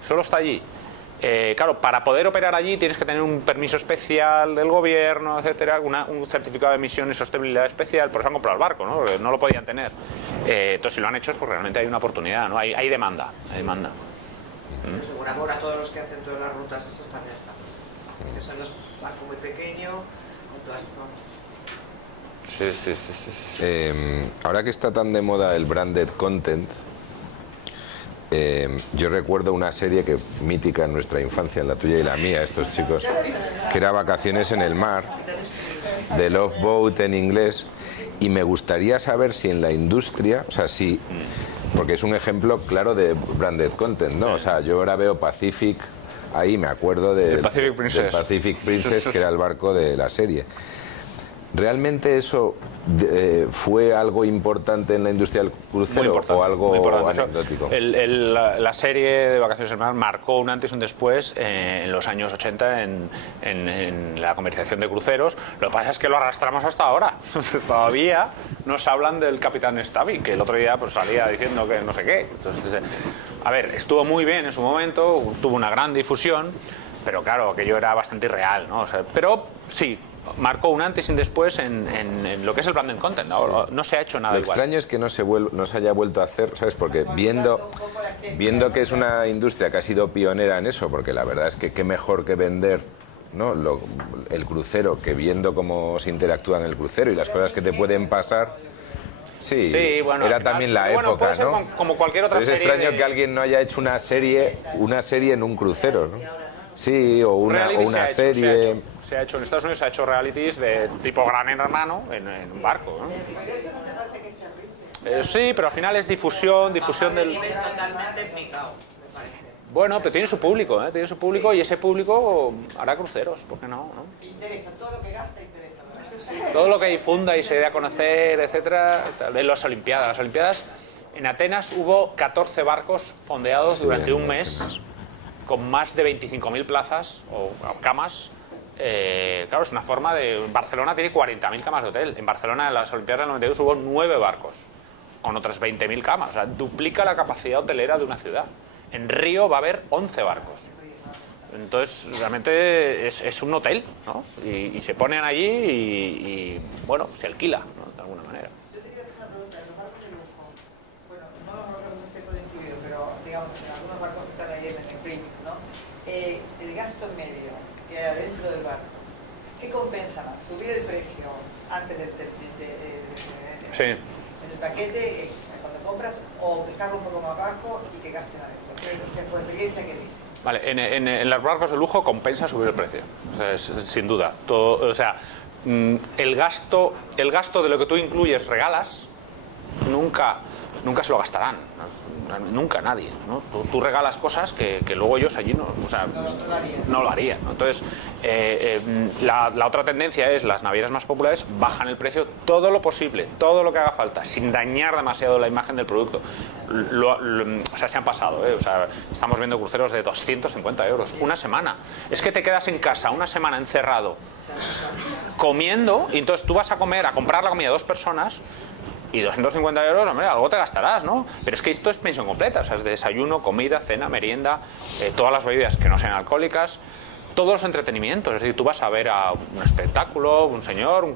solo está allí. Claro, para poder operar allí tienes que tener un permiso especial del gobierno, etcétera, un certificado de emisión y sostenibilidad especial, por eso han comprado el barco, ¿no? Porque no lo podían tener. Entonces, si lo han hecho es porque realmente hay una oportunidad, ¿no? Hay demanda, Seguro, ahora todos los que hacen todas las rutas esas también están. Que son los barcos muy pequeños, Sí. Ahora que está tan de moda el branded content, yo recuerdo una serie mítica en nuestra infancia, en la tuya y la mía, estos chicos, que era Vacaciones en el mar, de Love Boat en inglés, y me gustaría saber si en la industria, o sea, porque es un ejemplo claro de branded content, ¿no? O sea, yo ahora veo Pacific, ahí me acuerdo del Pacific Princess, que era el barco de la serie. ¿Realmente eso fue algo importante en la industria del crucero o algo anecdótico? La serie de Vacaciones en el Mar marcó un antes y un después en los años 80 en la comercialización de cruceros. Lo que pasa es que lo arrastramos hasta ahora. Todavía nos hablan del Capitán Stavi, que el otro día pues, salía diciendo que no sé qué. Entonces, a ver, estuvo muy bien en su momento, tuvo una gran difusión, pero claro, aquello era bastante irreal, ¿no? O sea, pero sí, marcó un antes y un después en lo que es el branded content, ¿no? No se ha hecho nada Lo igual. extraño es que no se haya vuelto a hacer, ¿sabes? Porque viendo que es una industria que ha sido pionera en eso, porque la verdad es que qué mejor que vender ¿no? El crucero, que viendo cómo se interactúa en el crucero y las cosas que te pueden pasar, sí, bueno, era al final, también la bueno, época, puede ser ¿no? como cualquier otra Pero es serie extraño de- que alguien no haya hecho una serie en un crucero, ¿no? Sí, o una Reality serie... se ha hecho en Estados Unidos, se ha hecho realities de tipo Gran Hermano en un barco, ¿no? Pero eso no te parece que es terrible. Sí, pero al final es difusión del... nivel totalmente picado, me parece. Bueno, pero tiene su público, ¿eh? Tiene su público y ese público hará cruceros, ¿por qué no? Interesa, todo lo que gasta interesa, ¿verdad? Todo lo que difunda y se dé a conocer, etcétera, en las Olimpiadas. Las Olimpiadas, en Atenas hubo 14 barcos fondeados Sí, durante un en mes, Atenas. con más de 25.000 plazas o camas. Claro, es una forma de... Barcelona tiene 40.000 camas de hotel. En Barcelona, en las Olimpiadas del 92, hubo 9 barcos, con otras 20.000 camas. O sea, duplica la capacidad hotelera de una ciudad. En Río va a haber 11 barcos. Entonces, realmente es un hotel, ¿no? Y se ponen allí y, bueno, se alquila, ¿no? De alguna manera. Yo te quiero hacer una pregunta. Los barcos de lujo, bueno, no los barcos donde esté todo incluido, pero digamos, en algunos barcos que están ahí en el premium, ¿no? El gasto medio que hay adentro del barco, ¿qué compensa más? ¿Subir el precio antes del Sí. en el paquete cuando compras o dejarlo un poco más bajo y que gasten adentro? Por experiencia, ¿qué dice? Vale, en los barcos de lujo compensa subir el precio, o sea, sin duda. Todo, o sea, el gasto de lo que tú incluyes, regalas, nunca se lo gastarán, nunca nadie, ¿no? Tú regalas cosas que luego ellos allí no lo harían, ¿no? Entonces, la otra tendencia es las navieras más populares bajan el precio todo lo posible, todo lo que haga falta, sin dañar demasiado la imagen del producto. O sea, se han pasado, ¿eh? O sea, estamos viendo cruceros de 250 euros una semana. Es que te quedas en casa una semana encerrado comiendo y entonces tú vas a comprar la comida a 2 personas y 250 euros, hombre, algo te gastarás, ¿no? Pero es que esto es pensión completa, o sea, es de desayuno, comida, cena, merienda, todas las bebidas que no sean alcohólicas, todos los entretenimientos. Es decir, tú vas a ver a un espectáculo, un señor, un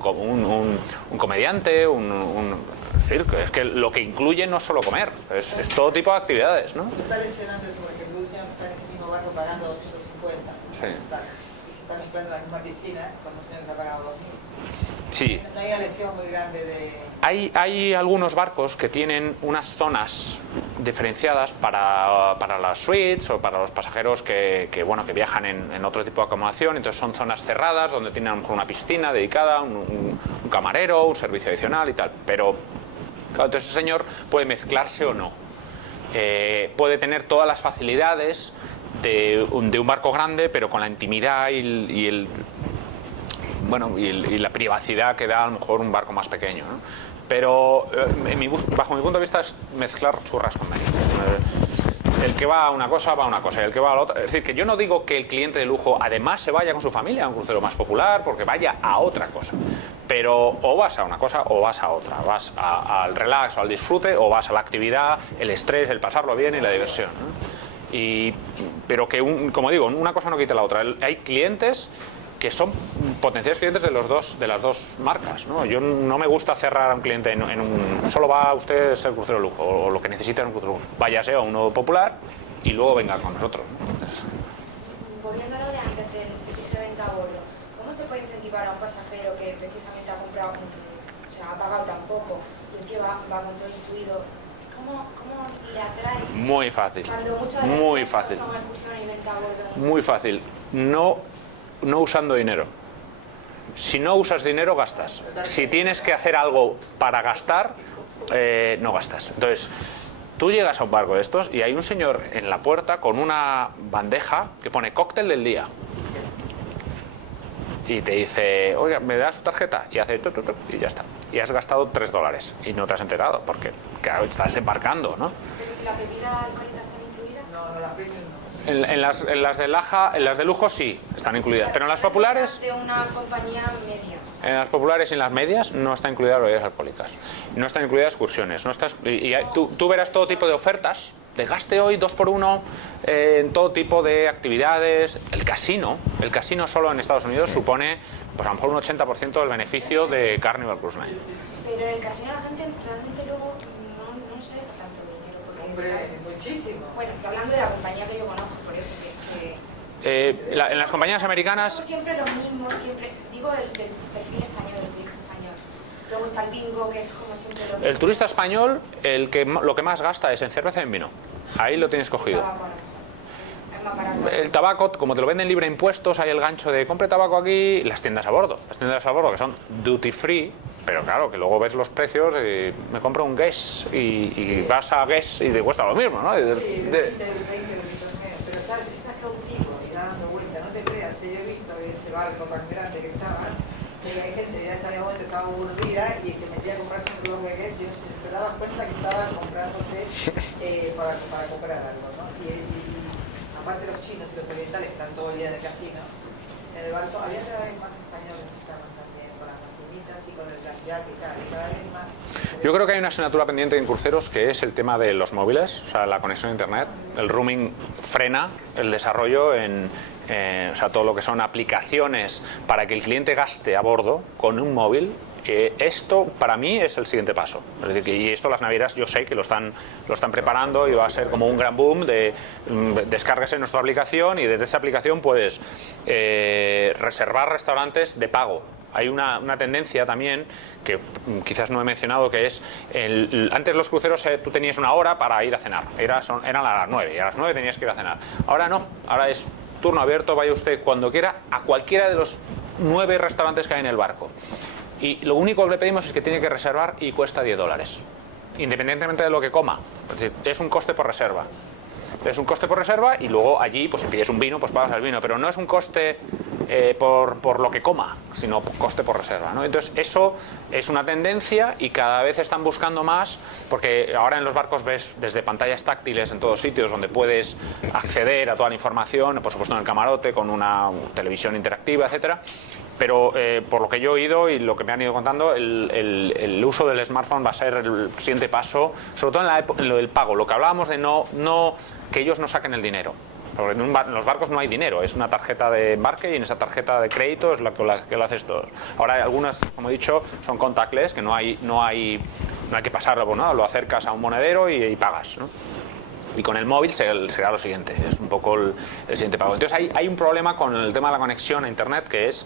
comediante, es decir, es que lo que incluye no es solo comer, es todo tipo de actividades, ¿no? Tú estás lesionando eso, porque un señor está en ese mismo barco pagando 250. Sí. Y se está mezclando en la misma piscina con un señor que ha pagado 2.000. Sí. No hay una lesión muy grande de... Hay algunos barcos que tienen unas zonas diferenciadas para las suites o para los pasajeros que viajan en otro tipo de acomodación. Entonces son zonas cerradas donde tienen a lo mejor una piscina dedicada, un camarero, un servicio adicional y tal. Pero claro, entonces ese señor puede mezclarse o no. Puede tener todas las facilidades de un barco grande, pero con la intimidad y la privacidad que da a lo mejor un barco más pequeño, ¿no? Pero bajo mi punto de vista es mezclar churras con merinas. El que va a una cosa, va a una cosa, y el que va a la otra. Es decir, que yo no digo que el cliente de lujo además se vaya con su familia a un crucero más popular porque vaya a otra cosa. Pero o vas a una cosa o vas a otra. Vas al relax o al disfrute, o vas a la actividad, el estrés, el pasarlo bien y la diversión, ¿no? Pero que, como digo, una cosa no quita la otra. Hay clientes que son potenciales clientes de las dos marcas, ¿no? Yo no me gusta cerrar a un cliente en solo va usted a ser crucero de lujo o lo que necesita en un crucero de lujo. Váyase a uno popular y luego venga con nosotros, ¿no? Volviendo a lo de antes del servicio de venta a bordo, ¿cómo se puede incentivar a un pasajero que precisamente ha comprado, o sea, ha pagado tan poco y encima va con todo incluido? ¿Cómo le atraes? Muy fácil. Cuando muchos de Muy los fácil. son excursiones y venta a bordo. Muy fácil. No usando dinero. Si no usas dinero, gastas. Si tienes que hacer algo para gastar, no gastas. Entonces, tú llegas a un barco de estos y hay un señor en la puerta con una bandeja que pone cóctel del día. Y te dice, oiga, ¿me das su tarjeta? Y hace y ya está. Y has gastado $3 y no te has enterado porque claro, estás embarcando, ¿no? Pero si las bebidas alcohólicas están incluidas. No, las premium no. En las de Laja, en las de lujo sí, están incluidas. Pero en las populares, De una compañía media. en las populares y en las medias no está incluidas bebidas alcohólicas. No están incluidas excursiones. Tú verás todo tipo de ofertas. De gaste hoy 2x1 en todo tipo de actividades. El casino solo en Estados Unidos supone pues a lo mejor un 80% del beneficio de Carnival Cruise Line. Pero en el casino la gente realmente luego no se deja tanto dinero. Porque, Hombre, muchísimo. bueno, que hablando de la compañía que yo conozco, por eso que En las compañías americanas... Siempre lo mismo, siempre. Digo del perfil español, del turista español. Luego está el bingo, que es como siempre lo mismo. El turista español, lo que más gasta es en cerveza y en vino. Ahí lo tienes cogido. Es más barato. El tabaco, como te lo venden libre de impuestos, hay el gancho de compre tabaco aquí, las tiendas a bordo. Las tiendas a bordo que son duty free, pero claro, que luego ves los precios y me compro un Guess y vas a Guess y te cuesta lo mismo, ¿no? Sí, 20 euritos menos, pero estás cautivo y dando vuelta, no te creas, yo he visto ese barco tan grande que estaba, que hay gente que ya estaba momento estaba aburrida y se metía a comprarse un reloj de Guess y te dabas cuenta que estaba comprándose para comprar algo, ¿no? Y aparte los chinos y los orientales que están todo el día en el casino, en el barco, había cada vez más españoles que estaban también con las maquinitas y con el blackjack y tal, y cada vez más. Yo creo que hay una asignatura pendiente en cruceros que es el tema de los móviles, o sea, la conexión a internet. El roaming frena el desarrollo o sea, todo lo que son aplicaciones para que el cliente gaste a bordo con un móvil. Esto para mí es el siguiente paso. Es decir, y esto las navieras yo sé que lo están preparando y va a ser como un gran boom de descárguese nuestra aplicación y desde esa aplicación puedes reservar restaurantes de pago. Hay una tendencia también que quizás no he mencionado, que es antes los cruceros tú tenías una hora para ir a cenar, eran a las 9 y a las 9 tenías que ir a cenar. Ahora no, ahora es turno abierto, vaya usted cuando quiera a cualquiera de los 9 restaurantes que hay en el barco. Y lo único que le pedimos es que tiene que reservar y cuesta $10, independientemente de lo que coma. Es decir, es un coste por reserva. Es un coste por reserva y luego allí, pues si pides un vino, pues pagas el vino. Pero no es un coste por lo que coma, sino coste por reserva, ¿no? Entonces eso es una tendencia y cada vez están buscando más, porque ahora en los barcos ves desde pantallas táctiles en todos sitios donde puedes acceder a toda la información, por supuesto en el camarote, con una televisión interactiva, etcétera. Pero por lo que yo he oído y lo que me han ido contando, el uso del smartphone va a ser el siguiente paso, sobre todo en lo del pago. Lo que hablábamos de no que ellos no saquen el dinero. Porque en los barcos no hay dinero, es una tarjeta de embarque y en esa tarjeta de crédito es la que lo haces todo. Ahora algunas, como he dicho, son contactless, que no hay que pasarlo por nada, lo acercas a un monedero y pagas, ¿no? Y con el móvil será lo siguiente, es un poco el siguiente pago. Entonces hay un problema con el tema de la conexión a internet que es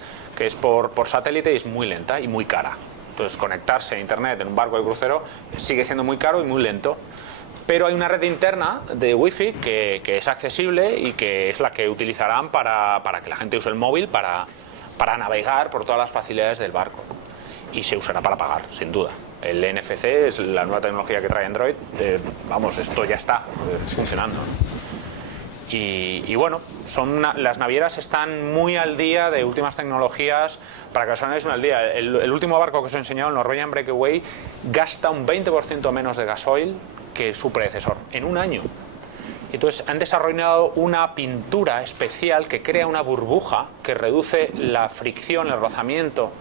por satélite y es muy lenta y muy cara. Entonces conectarse a internet en un barco de crucero sigue siendo muy caro y muy lento. Pero hay una red interna de wifi que es accesible y que es la que utilizarán para que la gente use el móvil para navegar por todas las facilidades del barco. Y se usará para pagar, sin duda. El NFC es la nueva tecnología que trae Android. Vamos, esto ya está funcionando. Y bueno, las navieras están muy al día de últimas tecnologías. Para que os hagáis una idea, el último barco que os he enseñado, el Norwegian Breakaway, gasta un 20% menos de gasoil que su predecesor en un año. Entonces han desarrollado una pintura especial que crea una burbuja que reduce la fricción, el rozamiento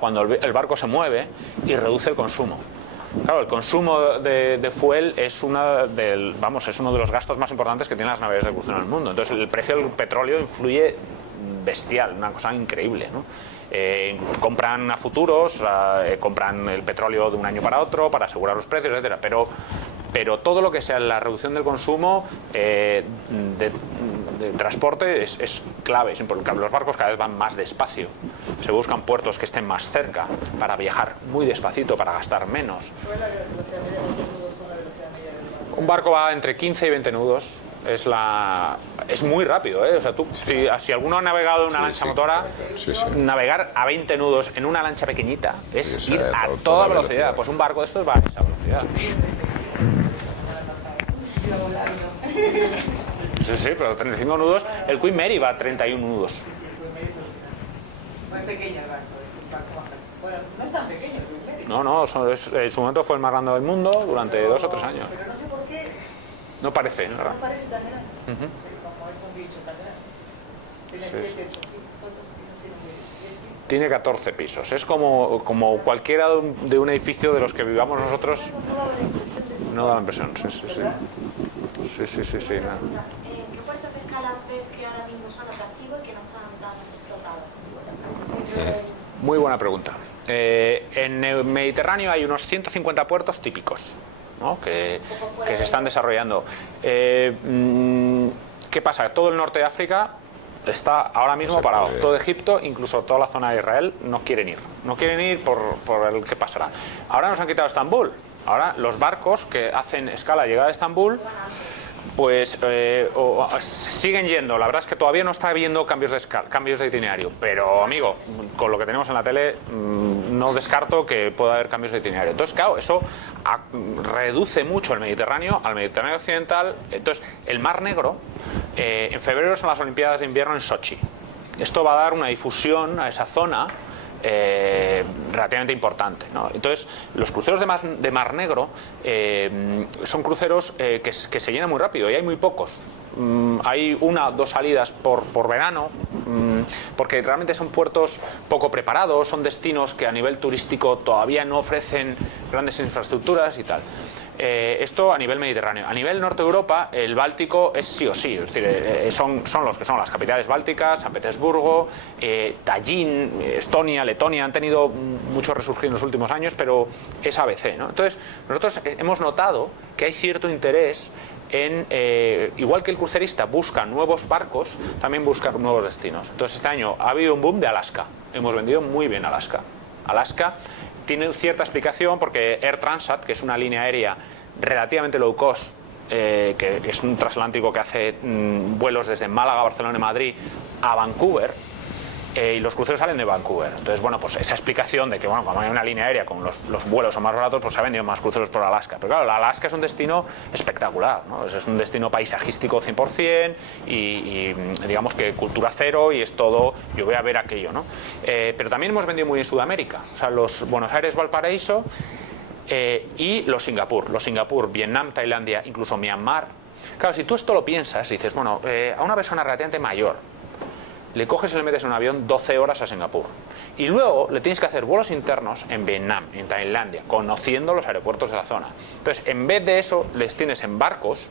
cuando el barco se mueve y reduce el consumo. Claro, el consumo de fuel es uno de los gastos más importantes que tienen las naves de crucero en el mundo. Entonces el precio del petróleo influye bestial, una cosa increíble, ¿no? Compran a futuros, compran el petróleo de un año para otro para asegurar los precios, etcétera. Pero todo lo que sea la reducción del consumo de transporte es clave. Porque los barcos cada vez van más despacio. Se buscan puertos que estén más cerca para viajar muy despacito, para gastar menos. ¿Cuál es la velocidad media de los nudos o la velocidad media del barco? Un barco va entre 15 y 20 nudos. Es muy rápido, ¿eh? O sea, si alguno ha navegado en una lancha motora, navegar a 20 nudos en una lancha pequeñita es ir a toda velocidad. Pues un barco de estos va a esa velocidad. Sí, pero 35 nudos. El Queen Mary va a 31 nudos. No es pequeño el barco, bueno, no es tan pequeño el Queen Mary. No, en su momento fue el más grande del mundo durante 2 o 3 años. Pero no sé por qué. No parece, ¿no? No parece tan grande. Como estos bichos tan grandes. Tiene 7, 8 pisos. ¿Cuántos pisos tiene? 10 pisos. Tiene 14 pisos. Es como cualquiera de un edificio de los que vivamos nosotros. No da la impresión, sí. Sí. ¿En qué puertos de escala ves que ahora mismo son atractivos y que no están tan explotados? Muy buena pregunta. En el Mediterráneo hay unos 150 puertos típicos, ¿no? que se están desarrollando. ¿Qué pasa? Todo el norte de África está ahora mismo se parado. puede. Todo Egipto, incluso toda la zona de Israel, no quieren ir. No quieren ir por el que pasará. Ahora nos han quitado Estambul. Ahora los barcos que hacen escala llegada a Estambul, pues siguen yendo. La verdad es que todavía no está habiendo cambios de itinerario. Pero, amigo, con lo que tenemos en la tele, no descarto que pueda haber cambios de itinerario. Entonces, claro, eso reduce mucho el Mediterráneo al Mediterráneo occidental. Entonces, el Mar Negro, en febrero son las Olimpiadas de Invierno en Sochi. Esto va a dar una difusión a esa zona relativamente importante, ¿no? Entonces, los cruceros de Mar Negro son cruceros que se llenan muy rápido y hay muy pocos. Hay 1 o 2 salidas por verano, porque realmente son puertos poco preparados, son destinos que a nivel turístico todavía no ofrecen grandes infraestructuras y tal. Esto a nivel mediterráneo. A nivel norte de Europa, el Báltico es sí o sí, es decir, son los que son las capitales bálticas, San Petersburgo, Tallinn, Estonia, Letonia, han tenido mucho resurgir en los últimos años, pero es ABC, ¿no? Entonces, nosotros hemos notado que hay cierto interés en, igual que el crucerista busca nuevos barcos, también busca nuevos destinos. Entonces, este año ha habido un boom de Alaska. Hemos vendido muy bien Alaska. Alaska tiene cierta explicación porque Air Transat, que es una línea aérea relativamente low cost, que es un transatlántico que hace vuelos desde Málaga, Barcelona y Madrid a Vancouver, y los cruceros salen de Vancouver. Entonces, bueno, pues esa explicación de que, bueno, cuando hay una línea aérea con los vuelos son más baratos, pues se han vendido más cruceros por Alaska. Pero claro, Alaska es un destino espectacular, ¿no? Es un destino paisajístico 100% y digamos que cultura cero y es todo, yo voy a ver aquello, ¿no? Pero también hemos vendido muy en Sudamérica, o sea, los Buenos Aires, Valparaíso y los Singapur, Vietnam, Tailandia, incluso Myanmar. Claro, si tú esto lo piensas y dices, bueno, a una persona relativamente mayor, le coges y le metes en un avión 12 horas a Singapur. Y luego le tienes que hacer vuelos internos en Vietnam, en Tailandia, conociendo los aeropuertos de la zona. Entonces, en vez de eso, les tienes en barcos,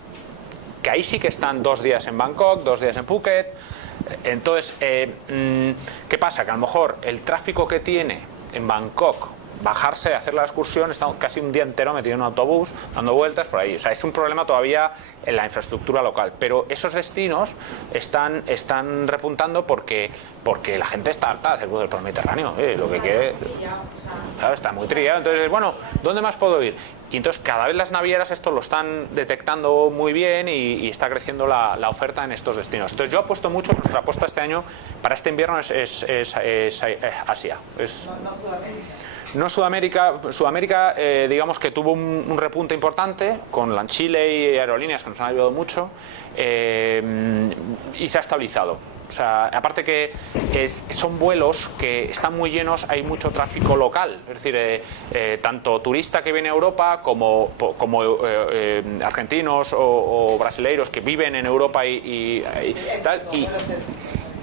que ahí sí que están 2 días en Bangkok, 2 días en Phuket. Entonces, ¿qué pasa? Que a lo mejor el tráfico que tiene en Bangkok, bajarse, hacer la excursión, está casi un día entero metido en un autobús, dando vueltas por ahí. O sea, es un problema todavía en la infraestructura local. Pero esos destinos están repuntando porque la gente está harta de hacer cruceros por el Mediterráneo. Lo que quiere... Claro, está muy trillado. Entonces, bueno, ¿dónde más puedo ir? Y entonces cada vez las navieras esto lo están detectando muy bien y está creciendo la oferta en estos destinos. Entonces yo apuesto mucho, nuestra apuesta este año, para este invierno es Asia. No Sudamérica. Sudamérica, digamos que tuvo un repunte importante con la Chile y aerolíneas que nos han ayudado mucho y se ha estabilizado. O sea, aparte que son vuelos que están muy llenos, hay mucho tráfico local, es decir, tanto turista que viene a Europa como argentinos o brasileiros que viven en Europa y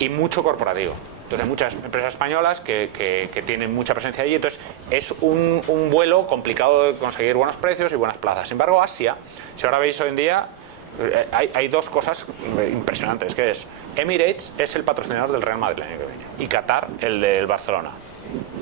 mucho corporativo. Entonces hay muchas empresas españolas que tienen mucha presencia allí, entonces es un vuelo complicado de conseguir buenos precios y buenas plazas. Sin embargo, Asia, si ahora veis hoy en día, hay 2 cosas impresionantes, que es Emirates es el patrocinador del Real Madrid el año que viene y Qatar el del Barcelona.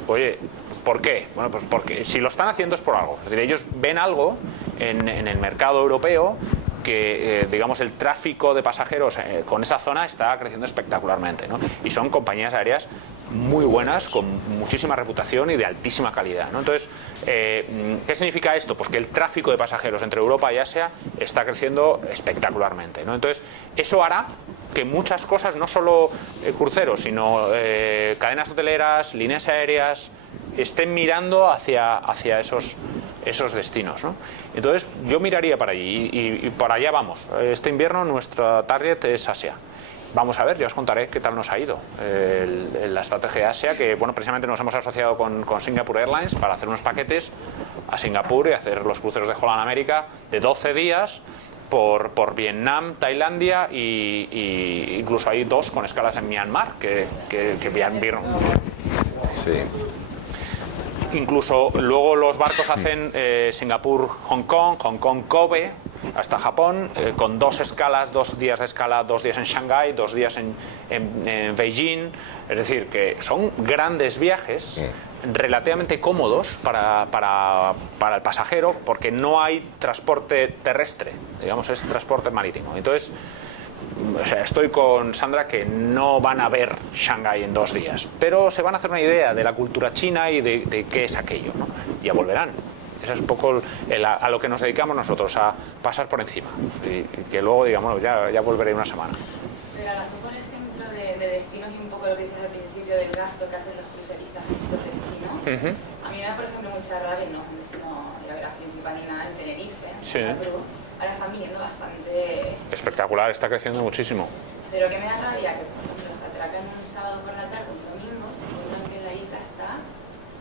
Oye, ¿por qué? Bueno, pues porque si lo están haciendo es por algo. Es decir, ellos ven algo en el mercado europeo que, digamos, el tráfico de pasajeros con esa zona está creciendo espectacularmente, ¿no? Y son compañías aéreas muy buenas, con muchísima reputación y de altísima calidad, ¿no? Entonces, ¿qué significa esto? Pues que el tráfico de pasajeros entre Europa y Asia está creciendo espectacularmente, ¿no? Entonces, eso hará que muchas cosas, no solo cruceros, sino cadenas hoteleras, líneas aéreas, estén mirando hacia esos destinos, ¿no? Entonces yo miraría para allí y para allá vamos. Este invierno nuestra target es Asia. Vamos a ver, ya os contaré qué tal nos ha ido la estrategia de Asia, que bueno, precisamente nos hemos asociado con Singapore Airlines para hacer unos paquetes a Singapur y hacer los cruceros de Holland América de 12 días por Vietnam, Tailandia y incluso hay 2 con escalas en Myanmar que vieron. Sí. Incluso luego los barcos hacen Singapur-Hong Kong, Hong Kong-Kobe, hasta Japón, con 2 escalas, 2 días de escala, 2 días en Shanghái, 2 días en Beijing. Es decir, que son grandes viajes relativamente cómodos para el pasajero, porque no hay transporte terrestre, digamos, es transporte marítimo. Entonces, o sea, estoy con Sandra que no van a ver Shanghái en 2 días, pero se van a hacer una idea de la cultura china y de qué es aquello, ¿no? Y ya volverán. Eso es un poco a lo que nos dedicamos nosotros, a pasar por encima. Y que luego digamos, ya volveré una semana. Pero hablando, por ejemplo, de destinos y un poco lo que dices al principio del gasto que hacen los cruceristas en estos destinos, a mí me da, por ejemplo, mucha rabia, no es un destino, la verdad, principal ni nada, en Tenerife, en Sí. Santa Cruz. Ahora están viniendo bastante. Espectacular, está creciendo muchísimo. Pero que me da rabia que, por ejemplo, los que atracan un sábado por la tarde, un domingo, se encuentran que la isla está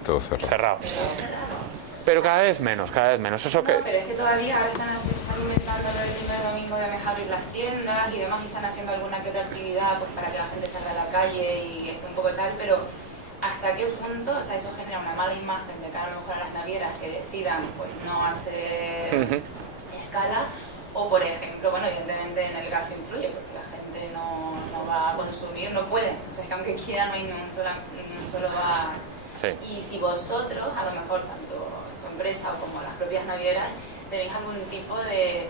Todo cerrado. Cerrado. cerrada. Pero cada vez menos, cada vez menos. Eso No, que... pero es que todavía ahora están inventando lo del primer domingo de dejar abrir las tiendas y demás, y están haciendo alguna que otra actividad pues para que la gente salga a la calle y esté un poco tal, pero ¿hasta qué punto? O sea, eso genera una mala imagen de cara a lo mejor a las navieras que decidan pues no hacer escala, o por ejemplo, bueno, evidentemente en el gasto influye porque la gente no va a consumir, no puede, o sea, es que aunque quiera no hay un solo bar. Sí. Y si vosotros, a lo mejor tanto tu empresa o como las propias navieras, tenéis algún tipo de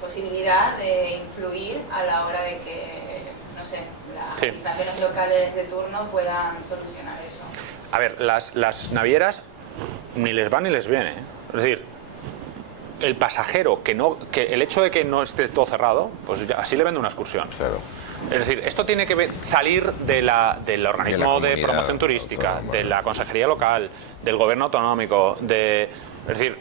posibilidad de influir a la hora de que, no sé, las Sí. administraciones locales de turno puedan solucionar eso. A ver, las navieras ni les va ni les viene. Es decir, el pasajero que el hecho de que no esté todo cerrado, pues ya, así le vende una excursión. Claro. Es decir, esto tiene que salir del organismo de comunidad promoción turística, autónoma. de la consejería local, del gobierno autonómico, es decir,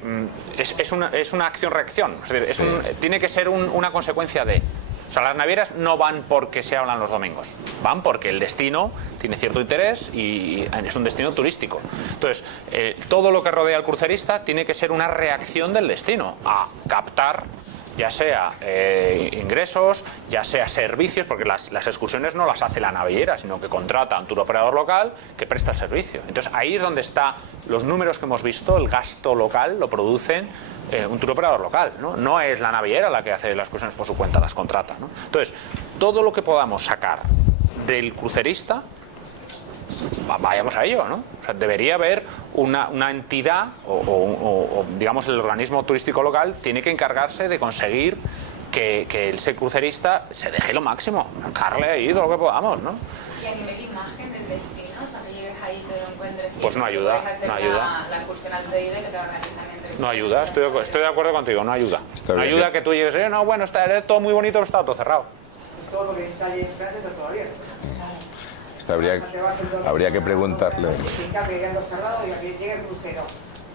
es una acción-reacción. Es decir, Sí. tiene que ser una consecuencia de... O sea, las navieras no van porque se hablan los domingos, van porque el destino tiene cierto interés y es un destino turístico. Entonces, todo lo que rodea al crucerista tiene que ser una reacción del destino a captar, ya sea ingresos, ya sea servicios, porque las excursiones no las hace la naviera, sino que contrata a un tour operador local que presta el servicio. Entonces, ahí es donde está los números que hemos visto, el gasto local lo producen un tour operador local, ¿no? No es la naviera la que hace las excursiones por su cuenta, las contrata, ¿no? Entonces, todo lo que podamos sacar del crucerista, vayamos a ello, ¿no? O sea, debería haber una entidad o, digamos, el organismo turístico local tiene que encargarse de conseguir que ese crucerista se deje lo máximo, sacarle ahí todo lo que podamos, ¿no? Y a nivel de imagen del destino, o sea, que llegues ahí y te lo encuentres. Pues no ayuda, puedes hacer no ayuda. La excursión al TID que te organizan entre No ayuda, estoy de acuerdo contigo, no ayuda. Está No bien. ayuda que tú llegues, no, bueno, está todo muy bonito, pero está todo cerrado. Todo lo que está allí en Francia está todo abierto. Esto habría que preguntarle. En cambio, llega algo cerrado y aquí llega el crucero.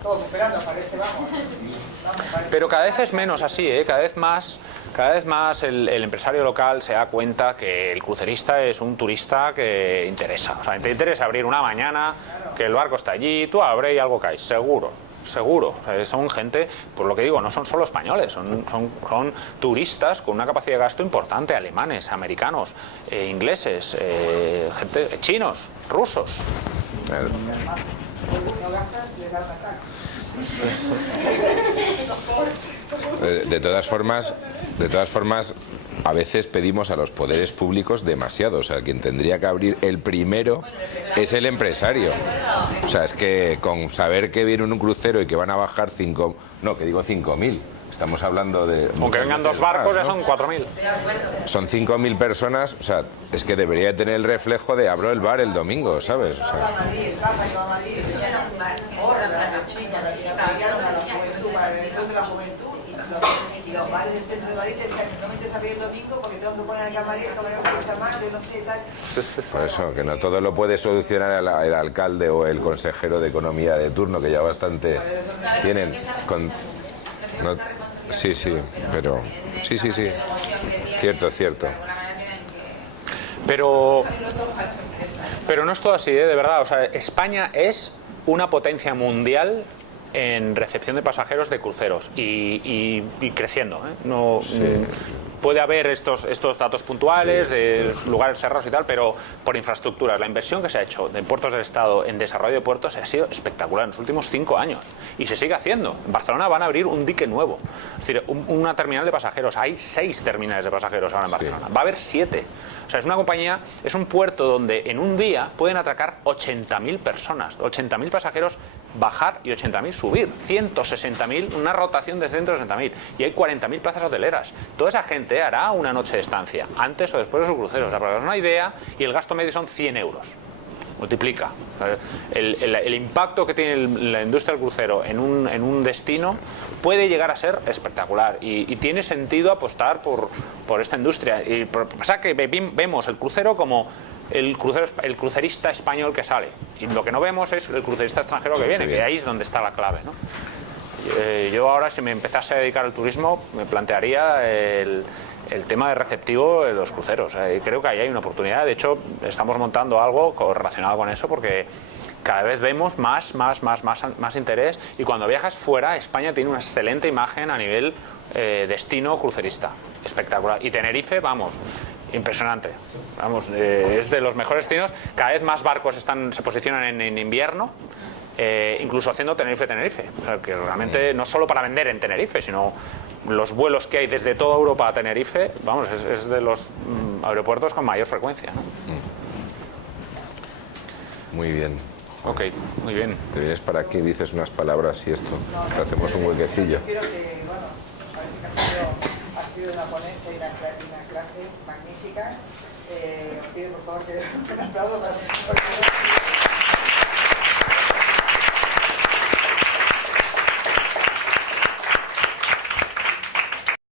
Todos esperando, parece, vamos. Parece. Pero cada vez es menos así, ¿eh? Cada vez más el empresario local se da cuenta que el crucerista es un turista que interesa. O sea, te interesa abrir una mañana, que el barco está allí, tú abres y algo cae, seguro. O sea, son gente, por lo que digo, no son solo españoles, son turistas con una capacidad de gasto importante, alemanes, americanos, ingleses, gente, chinos, rusos. Claro. No gastas, les da un ataque. De todas formas, a veces pedimos a los poderes públicos demasiado. O sea, quien tendría que abrir el primero es el empresario. O sea, es que con saber que viene un crucero y que van a bajar 5.000. Estamos hablando de... Aunque muchas vengan veces dos barcos más, ya ¿no? son 4.000. Son 5.000 personas. O sea, es que debería tener el reflejo de abro el bar el domingo, ¿sabes? O Va a sea, Madrid, el Papa que va a Madrid, se llena hordas de chicas latinoamericanos a la juventud, para el evento de la juventud, y los bares del centro de Madrid te decían, no me estés abrir el domingo porque tengo que poner al camarero, que me cuesta más, yo no sé, tal. por eso, que no todo lo puede solucionar el alcalde o el consejero de economía de turno, que ya bastante tienen. No, sí, pero... Sí. Cierto. Pero no es todo así, ¿eh? De verdad. O sea, España es una potencia mundial en recepción de pasajeros de cruceros y creciendo, ¿eh? No, puede haber estos datos puntuales de lugares cerrados y tal, pero por infraestructuras, la inversión que se ha hecho de puertos del Estado en desarrollo de puertos ha sido espectacular en los últimos 5 años y se sigue haciendo. En Barcelona van a abrir un dique nuevo, es decir, una terminal de pasajeros. Hay 6 terminales de pasajeros ahora en Barcelona, va a haber 7. O sea, es una compañía, es un puerto donde en un día pueden atracar 80.000 personas, 80.000 pasajeros bajar y 80.000 subir. 160.000, una rotación de 160.000. Y hay 40.000 plazas hoteleras. Toda esa gente hará una noche de estancia, antes o después de su crucero. O sea, para que os hagáis una idea, y el gasto medio son 100 euros. Multiplica. El impacto que tiene la industria del crucero en un destino puede llegar a ser espectacular y tiene sentido apostar por esta industria. Y pasa que vemos el crucero como el crucerista español que sale, y lo que no vemos es el crucerista extranjero que viene, que ahí es donde está la clave, ¿no? Yo ahora, si me empezase a dedicar al turismo, me plantearía el tema de receptivo de los cruceros. Creo que ahí hay una oportunidad. De hecho, estamos montando algo relacionado con eso, porque cada vez vemos más interés, y cuando viajas fuera, España tiene una excelente imagen a nivel destino crucerista. Espectacular. Y Tenerife, vamos, impresionante. Vamos, es de los mejores destinos. Cada vez más barcos se posicionan en invierno, incluso haciendo Tenerife. O sea, que realmente no solo para vender en Tenerife, sino los vuelos que hay desde toda Europa a Tenerife, vamos, es de los aeropuertos con mayor frecuencia, ¿no? Muy bien. Ok, muy bien. Te vienes para aquí, dices unas palabras y esto. Te hacemos un huequecillo. Yo quiero que, bueno, parece que ha sido una ponencia y una clase magnífica. Os pido por favor que un aplauso.